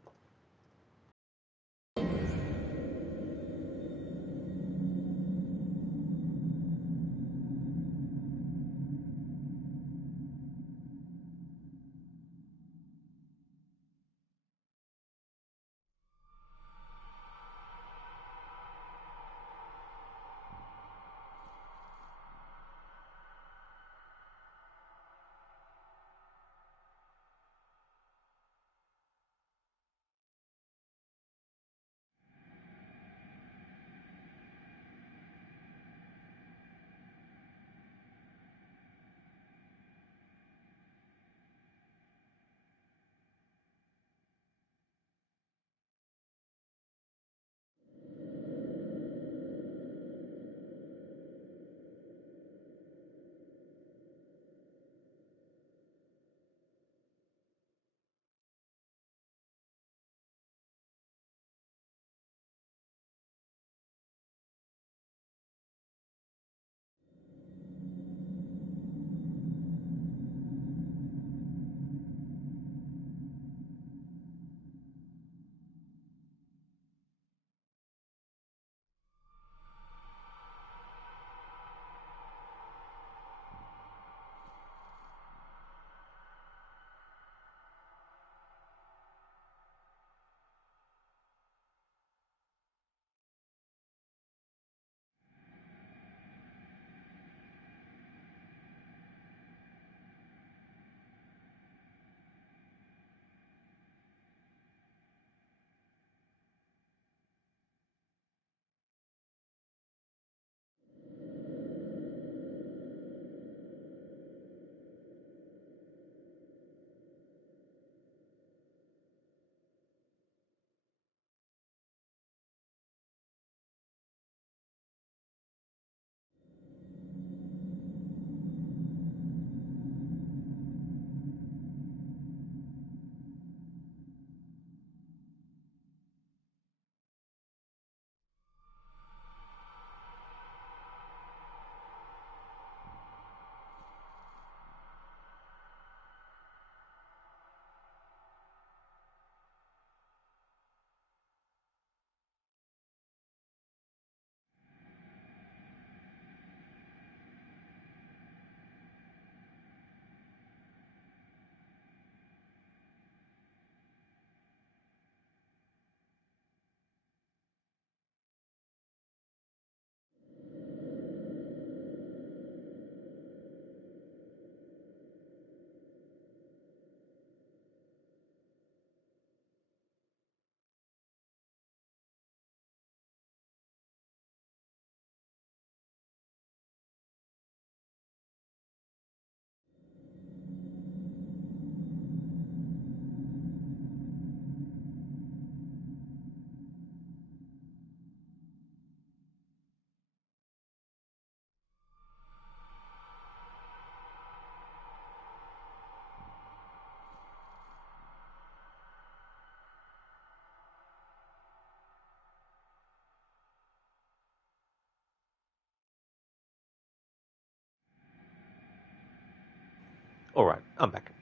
All right, I'm back.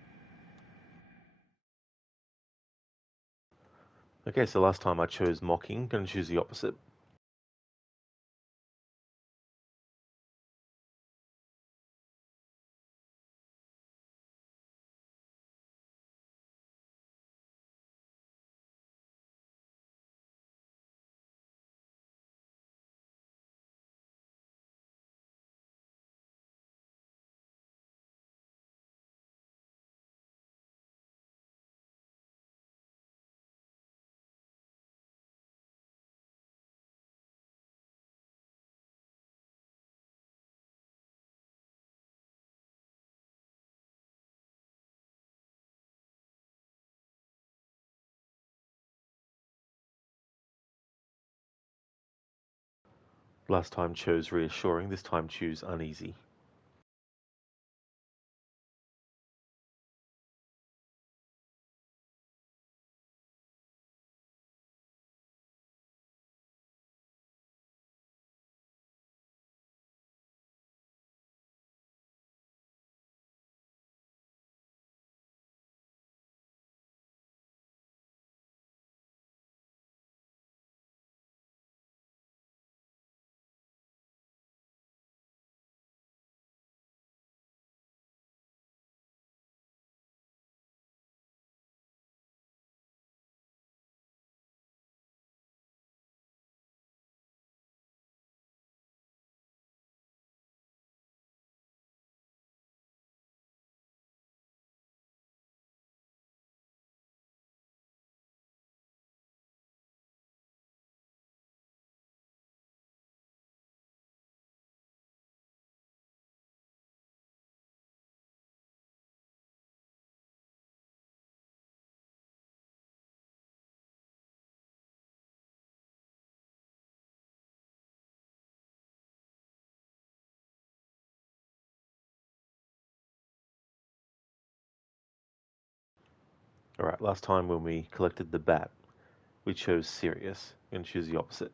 Okay, so last time I chose mocking, gonna choose the opposite. Last time chose reassuring, this time choose uneasy. Alright, last time when we collected the bat, we chose Sirius. We're going to choose the opposite.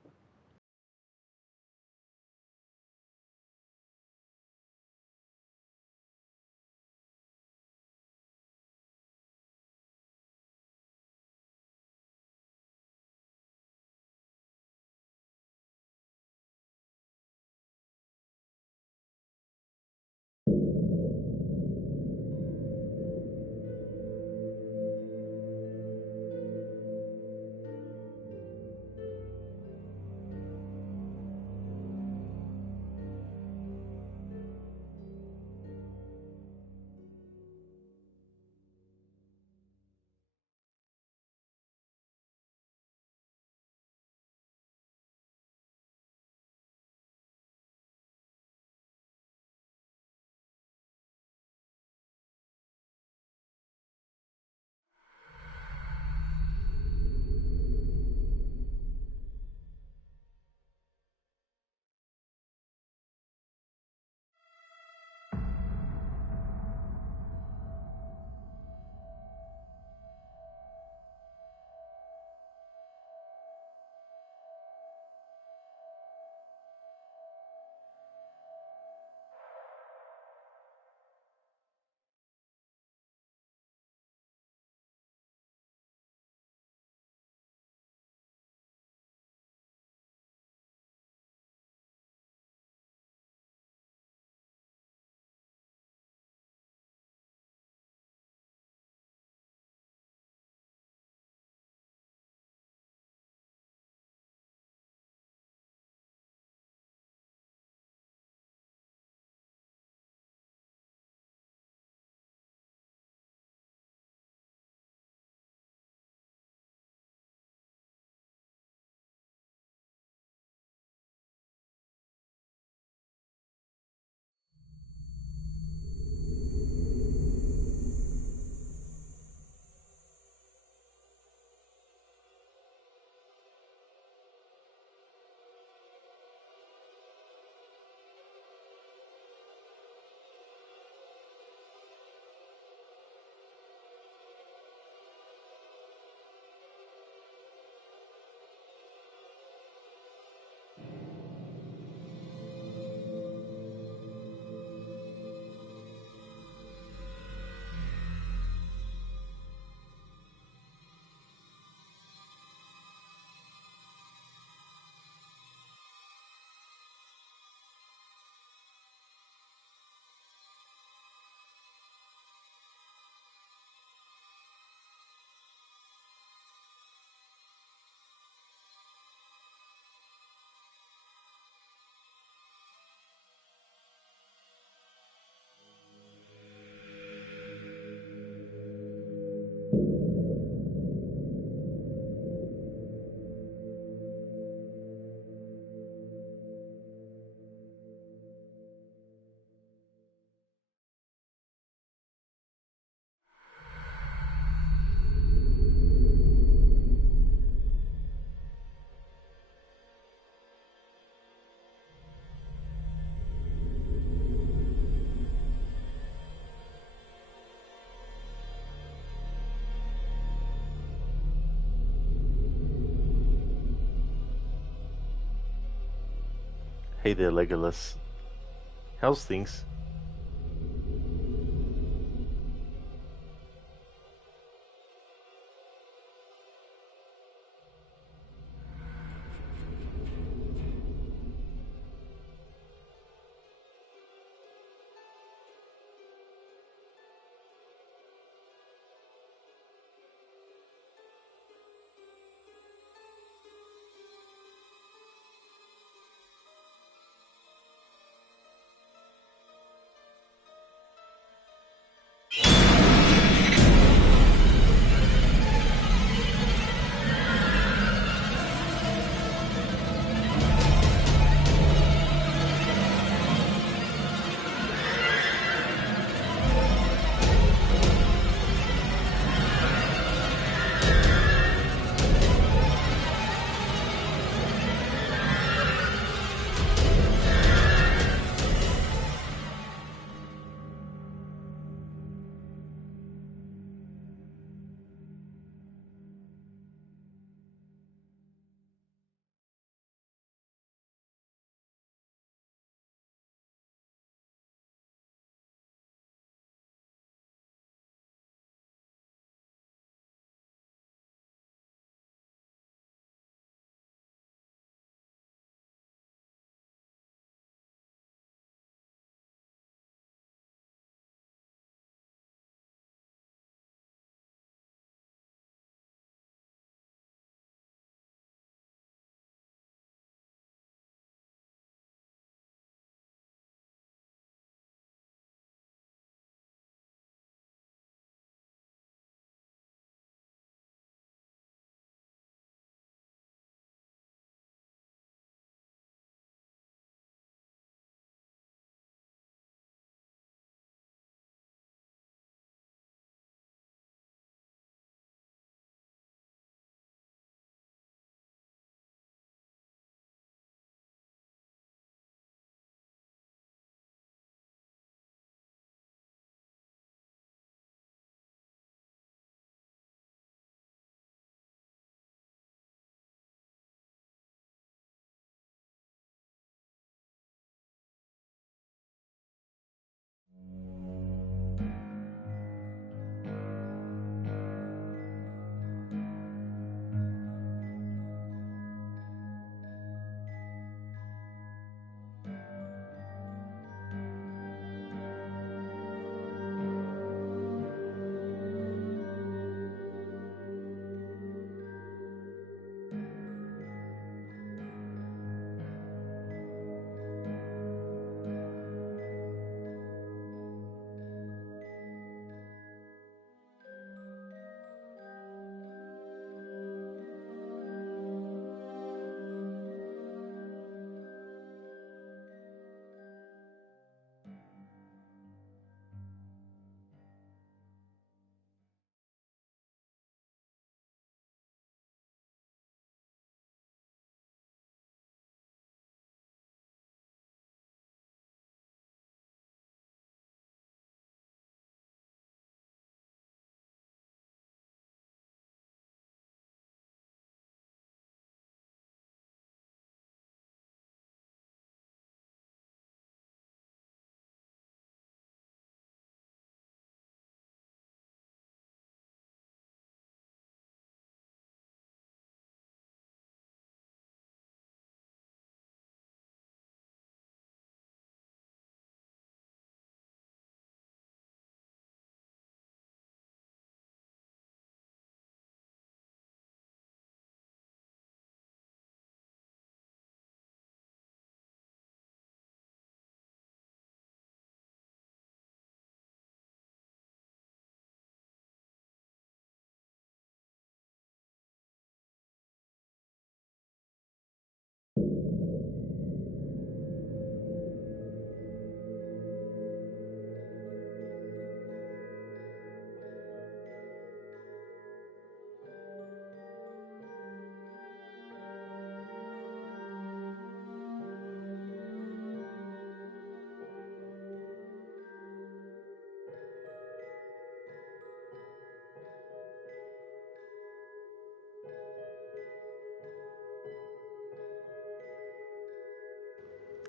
Hey there, Legolas. How's things?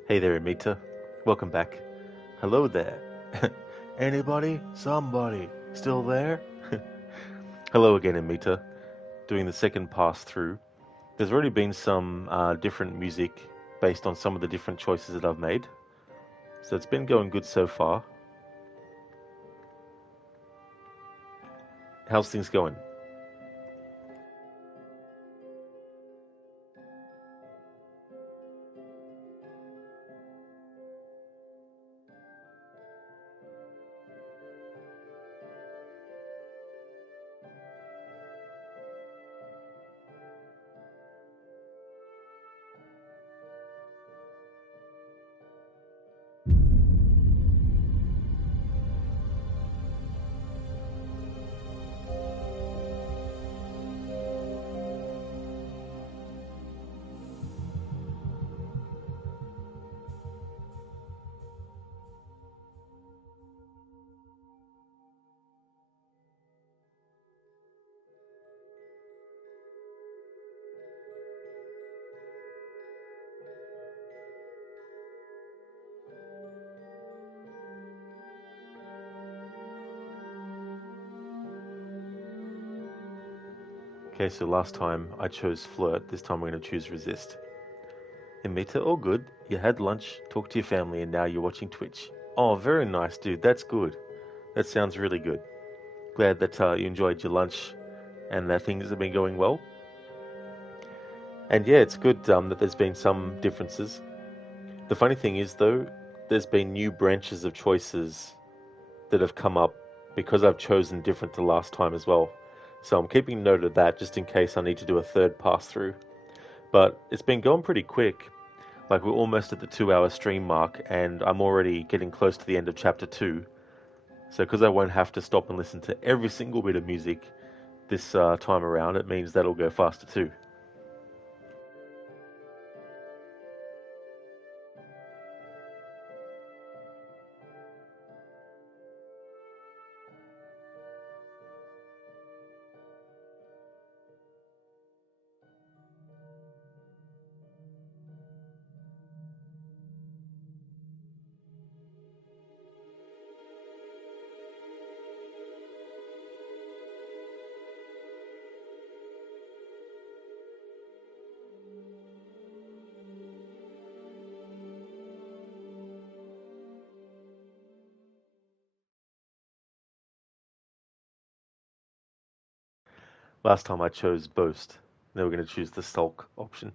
Hey there, Amita. Welcome back. Hello there. Anybody? Somebody. Still there? Hello again, Amita. Doing the second pass through. There's already been some different music based on some of the different choices that I've made. So it's been going good so far. How's things going? Okay, so last time I chose flirt. This time we're going to choose resist. Amita, all good. You had lunch, talked to your family, and now you're watching Twitch. Oh, very nice, dude. That's good. That sounds really good. Glad that you enjoyed your lunch and that things have been going well. And yeah, it's good that there's been some differences. The funny thing is, though, there's been new branches of choices that have come up because I've chosen different to last time as well. So I'm keeping note of that just in case I need to do a third pass through. But it's been going pretty quick. Like we're almost at the 2 hour stream mark, and I'm already getting close to the end of chapter 2. So because I won't have to stop and listen to every single bit of music this time around, it means that'll go faster too. Last time I chose boast. Now we're going to choose the sulk option.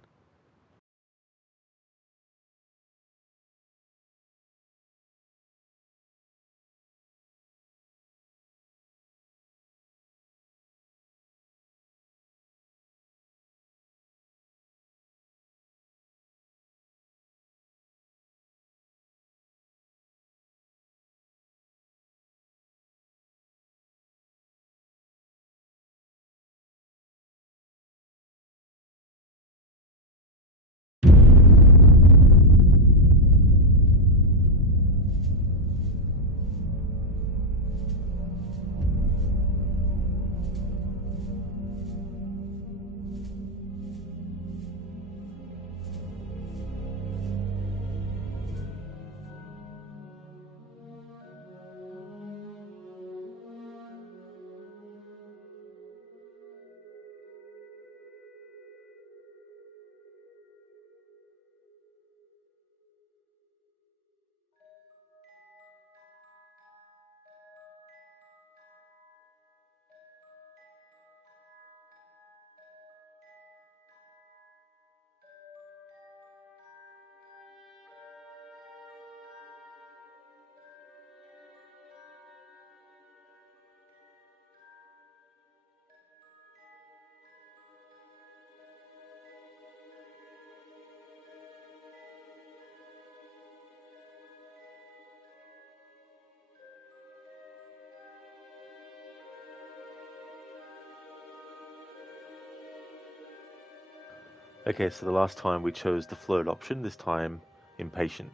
Okay, so the last time we chose the flirt option, this time impatient.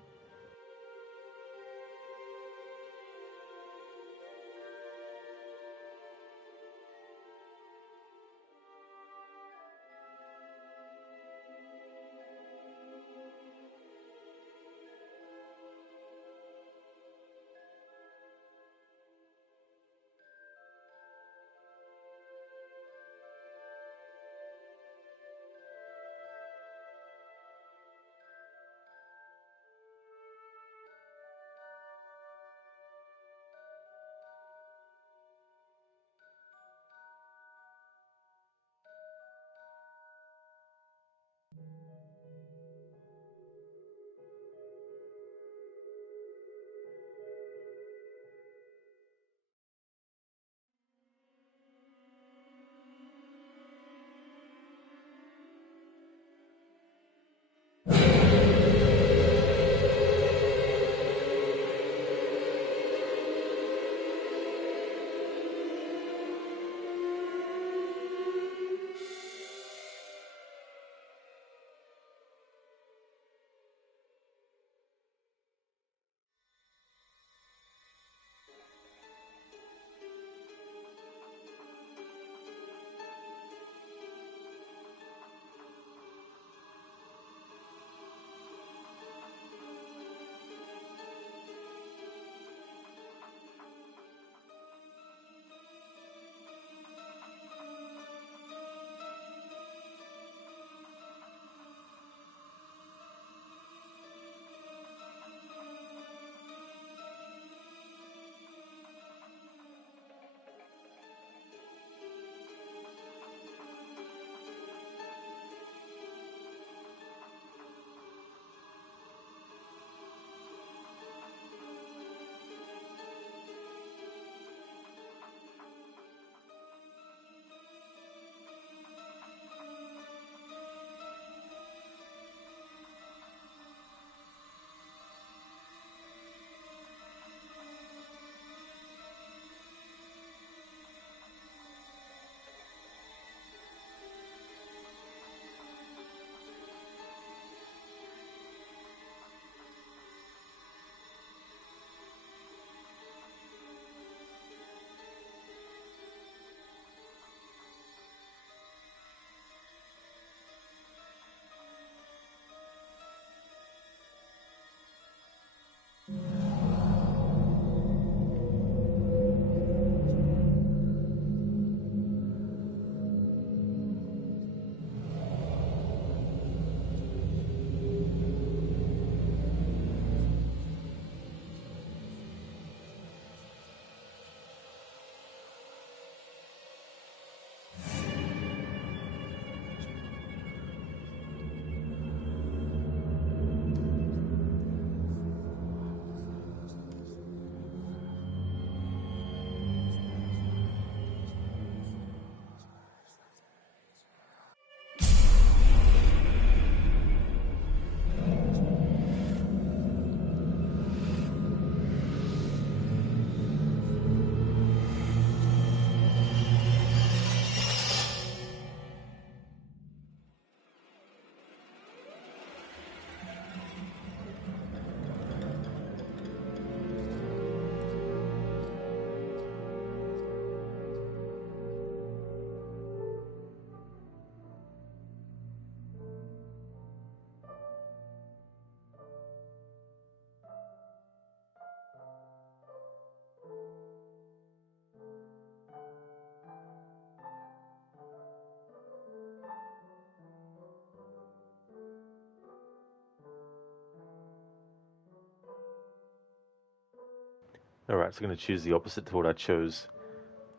Alright, so I'm going to choose the opposite to what I chose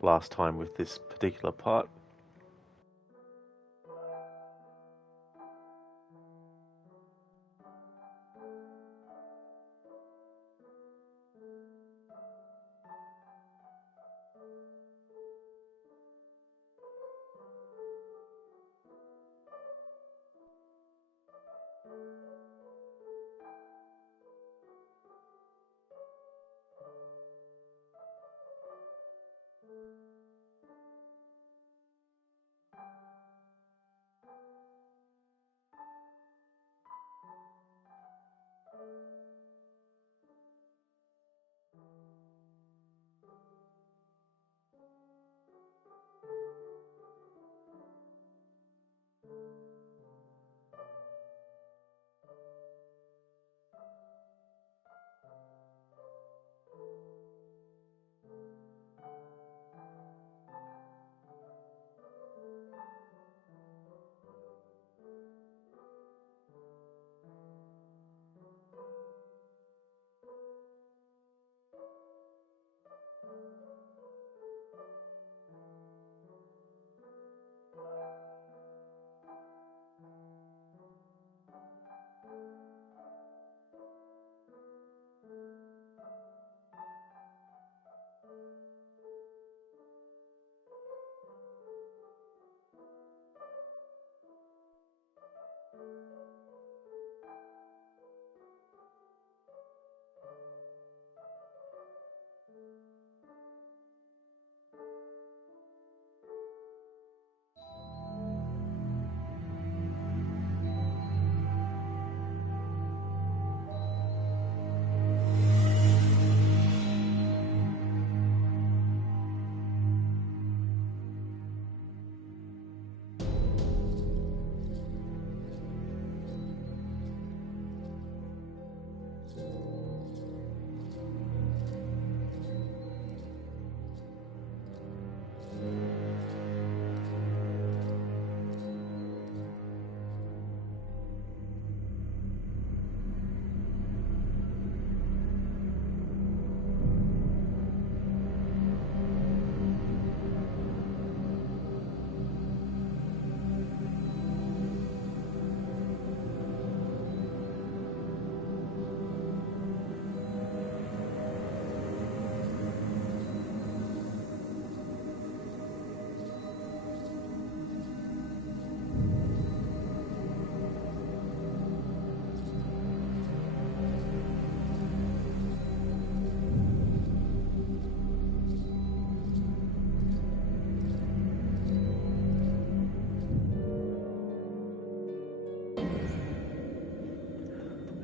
last time with this particular part.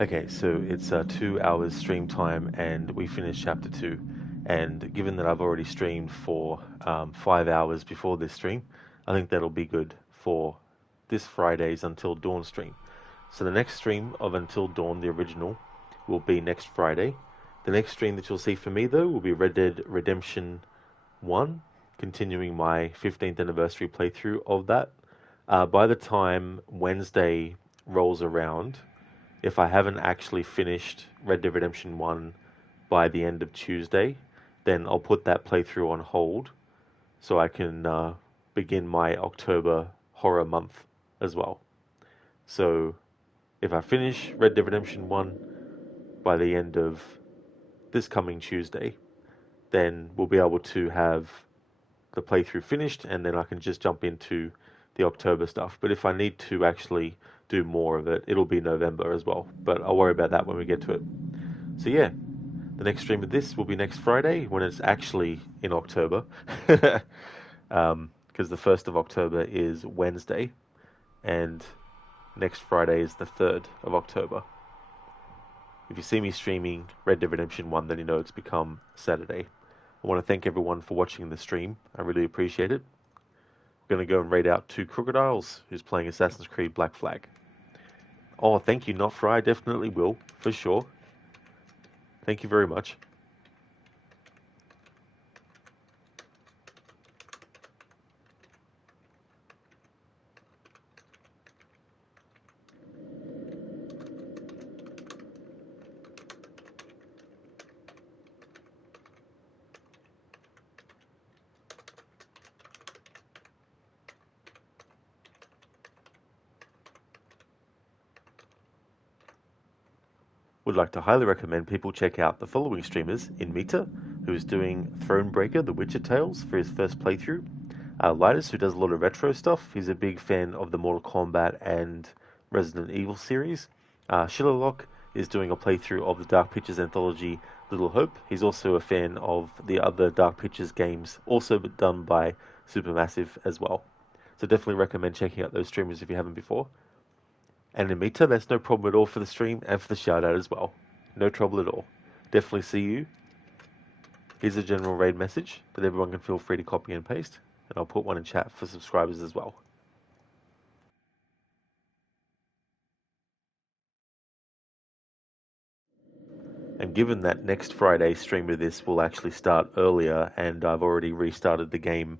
Okay, so it's 2 hours stream time, and we finished chapter 2. And given that I've already streamed for 5 hours before this stream, I think that'll be good for this Friday's Until Dawn stream. So the next stream of Until Dawn, the original, will be next Friday. The next stream that you'll see for me, though, will be Red Dead Redemption 1, continuing my 15th anniversary playthrough of that. By the time Wednesday rolls around, if I haven't actually finished Red Dead Redemption 1 by the end of Tuesday, then I'll put that playthrough on hold so I can begin my October horror month as well. So if I finish Red Dead Redemption 1 by the end of this coming Tuesday, then we'll be able to have the playthrough finished, and then I can just jump into the October stuff. But if I need to actually do more of it, it'll be November as well. But I'll worry about that when we get to it. So yeah, the next stream of this will be next Friday when it's actually in October. Because the 1st of October is Wednesday, and next Friday is the 3rd of October. If you see me streaming Red Dead Redemption 1, then you know it's become Saturday. I want to thank everyone for watching the stream. I really appreciate it. I'm going to go and raid out 2 Crocodiles, who's playing Assassin's Creed Black Flag. Oh, thank you, Not Fry. Definitely will, for sure. Thank you very much. would like to highly recommend people check out the following streamers: in Mita, who is doing Thronebreaker, The Witcher Tales, for his first playthrough. Linus, who does a lot of retro stuff. He's a big fan of the Mortal Kombat and Resident Evil series. Shillerlock is doing a playthrough of the Dark Pictures anthology Little Hope. He's also a fan of the other Dark Pictures games, also done by Supermassive as well. So definitely recommend checking out those streamers if you haven't before. And Amita, that's no problem at all for the stream and for the shout out as well. No trouble at all. Definitely see you. Here's a general raid message that everyone can feel free to copy and paste, and I'll put one in chat for subscribers as well. And given that next Friday stream of this will actually start earlier, and I've already restarted the game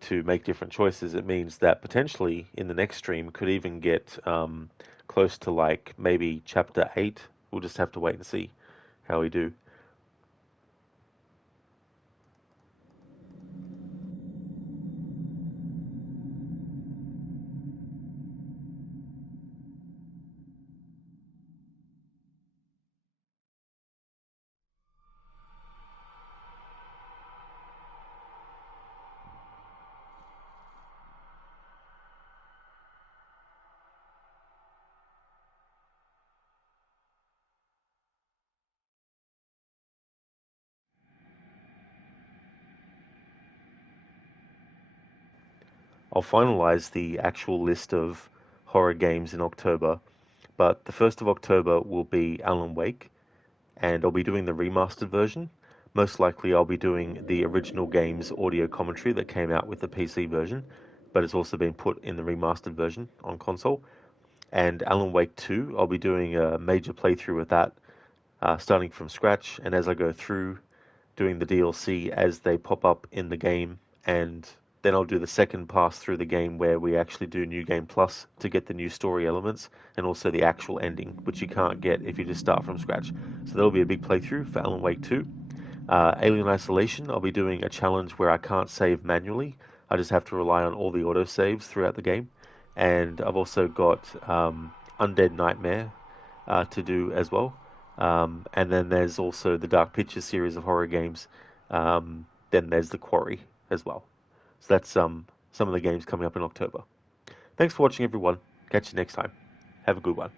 to make different choices, it means that potentially in the next stream could even get close to like maybe chapter 8. We'll just have to wait and see how we do. I'll finalize the actual list of horror games in October, but the 1st of October will be Alan Wake, and I'll be doing the remastered version. Most likely, I'll be doing the original game's audio commentary that came out with the PC version, but it's also been put in the remastered version on console. And Alan Wake 2, I'll be doing a major playthrough with that, starting from scratch, and as I go through, doing the DLC as they pop up in the game, and then I'll do the second pass through the game where we actually do New Game Plus to get the new story elements and also the actual ending, which you can't get if you just start from scratch. So that'll be a big playthrough for Alan Wake 2. Alien Isolation, I'll be doing a challenge where I can't save manually. I just have to rely on all the autosaves throughout the game. And I've also got Undead Nightmare to do as well. And then there's also the Dark Pictures series of horror games. Then there's The Quarry as well. So that's some of the games coming up in October. Thanks for watching, everyone. Catch you next time. Have a good one.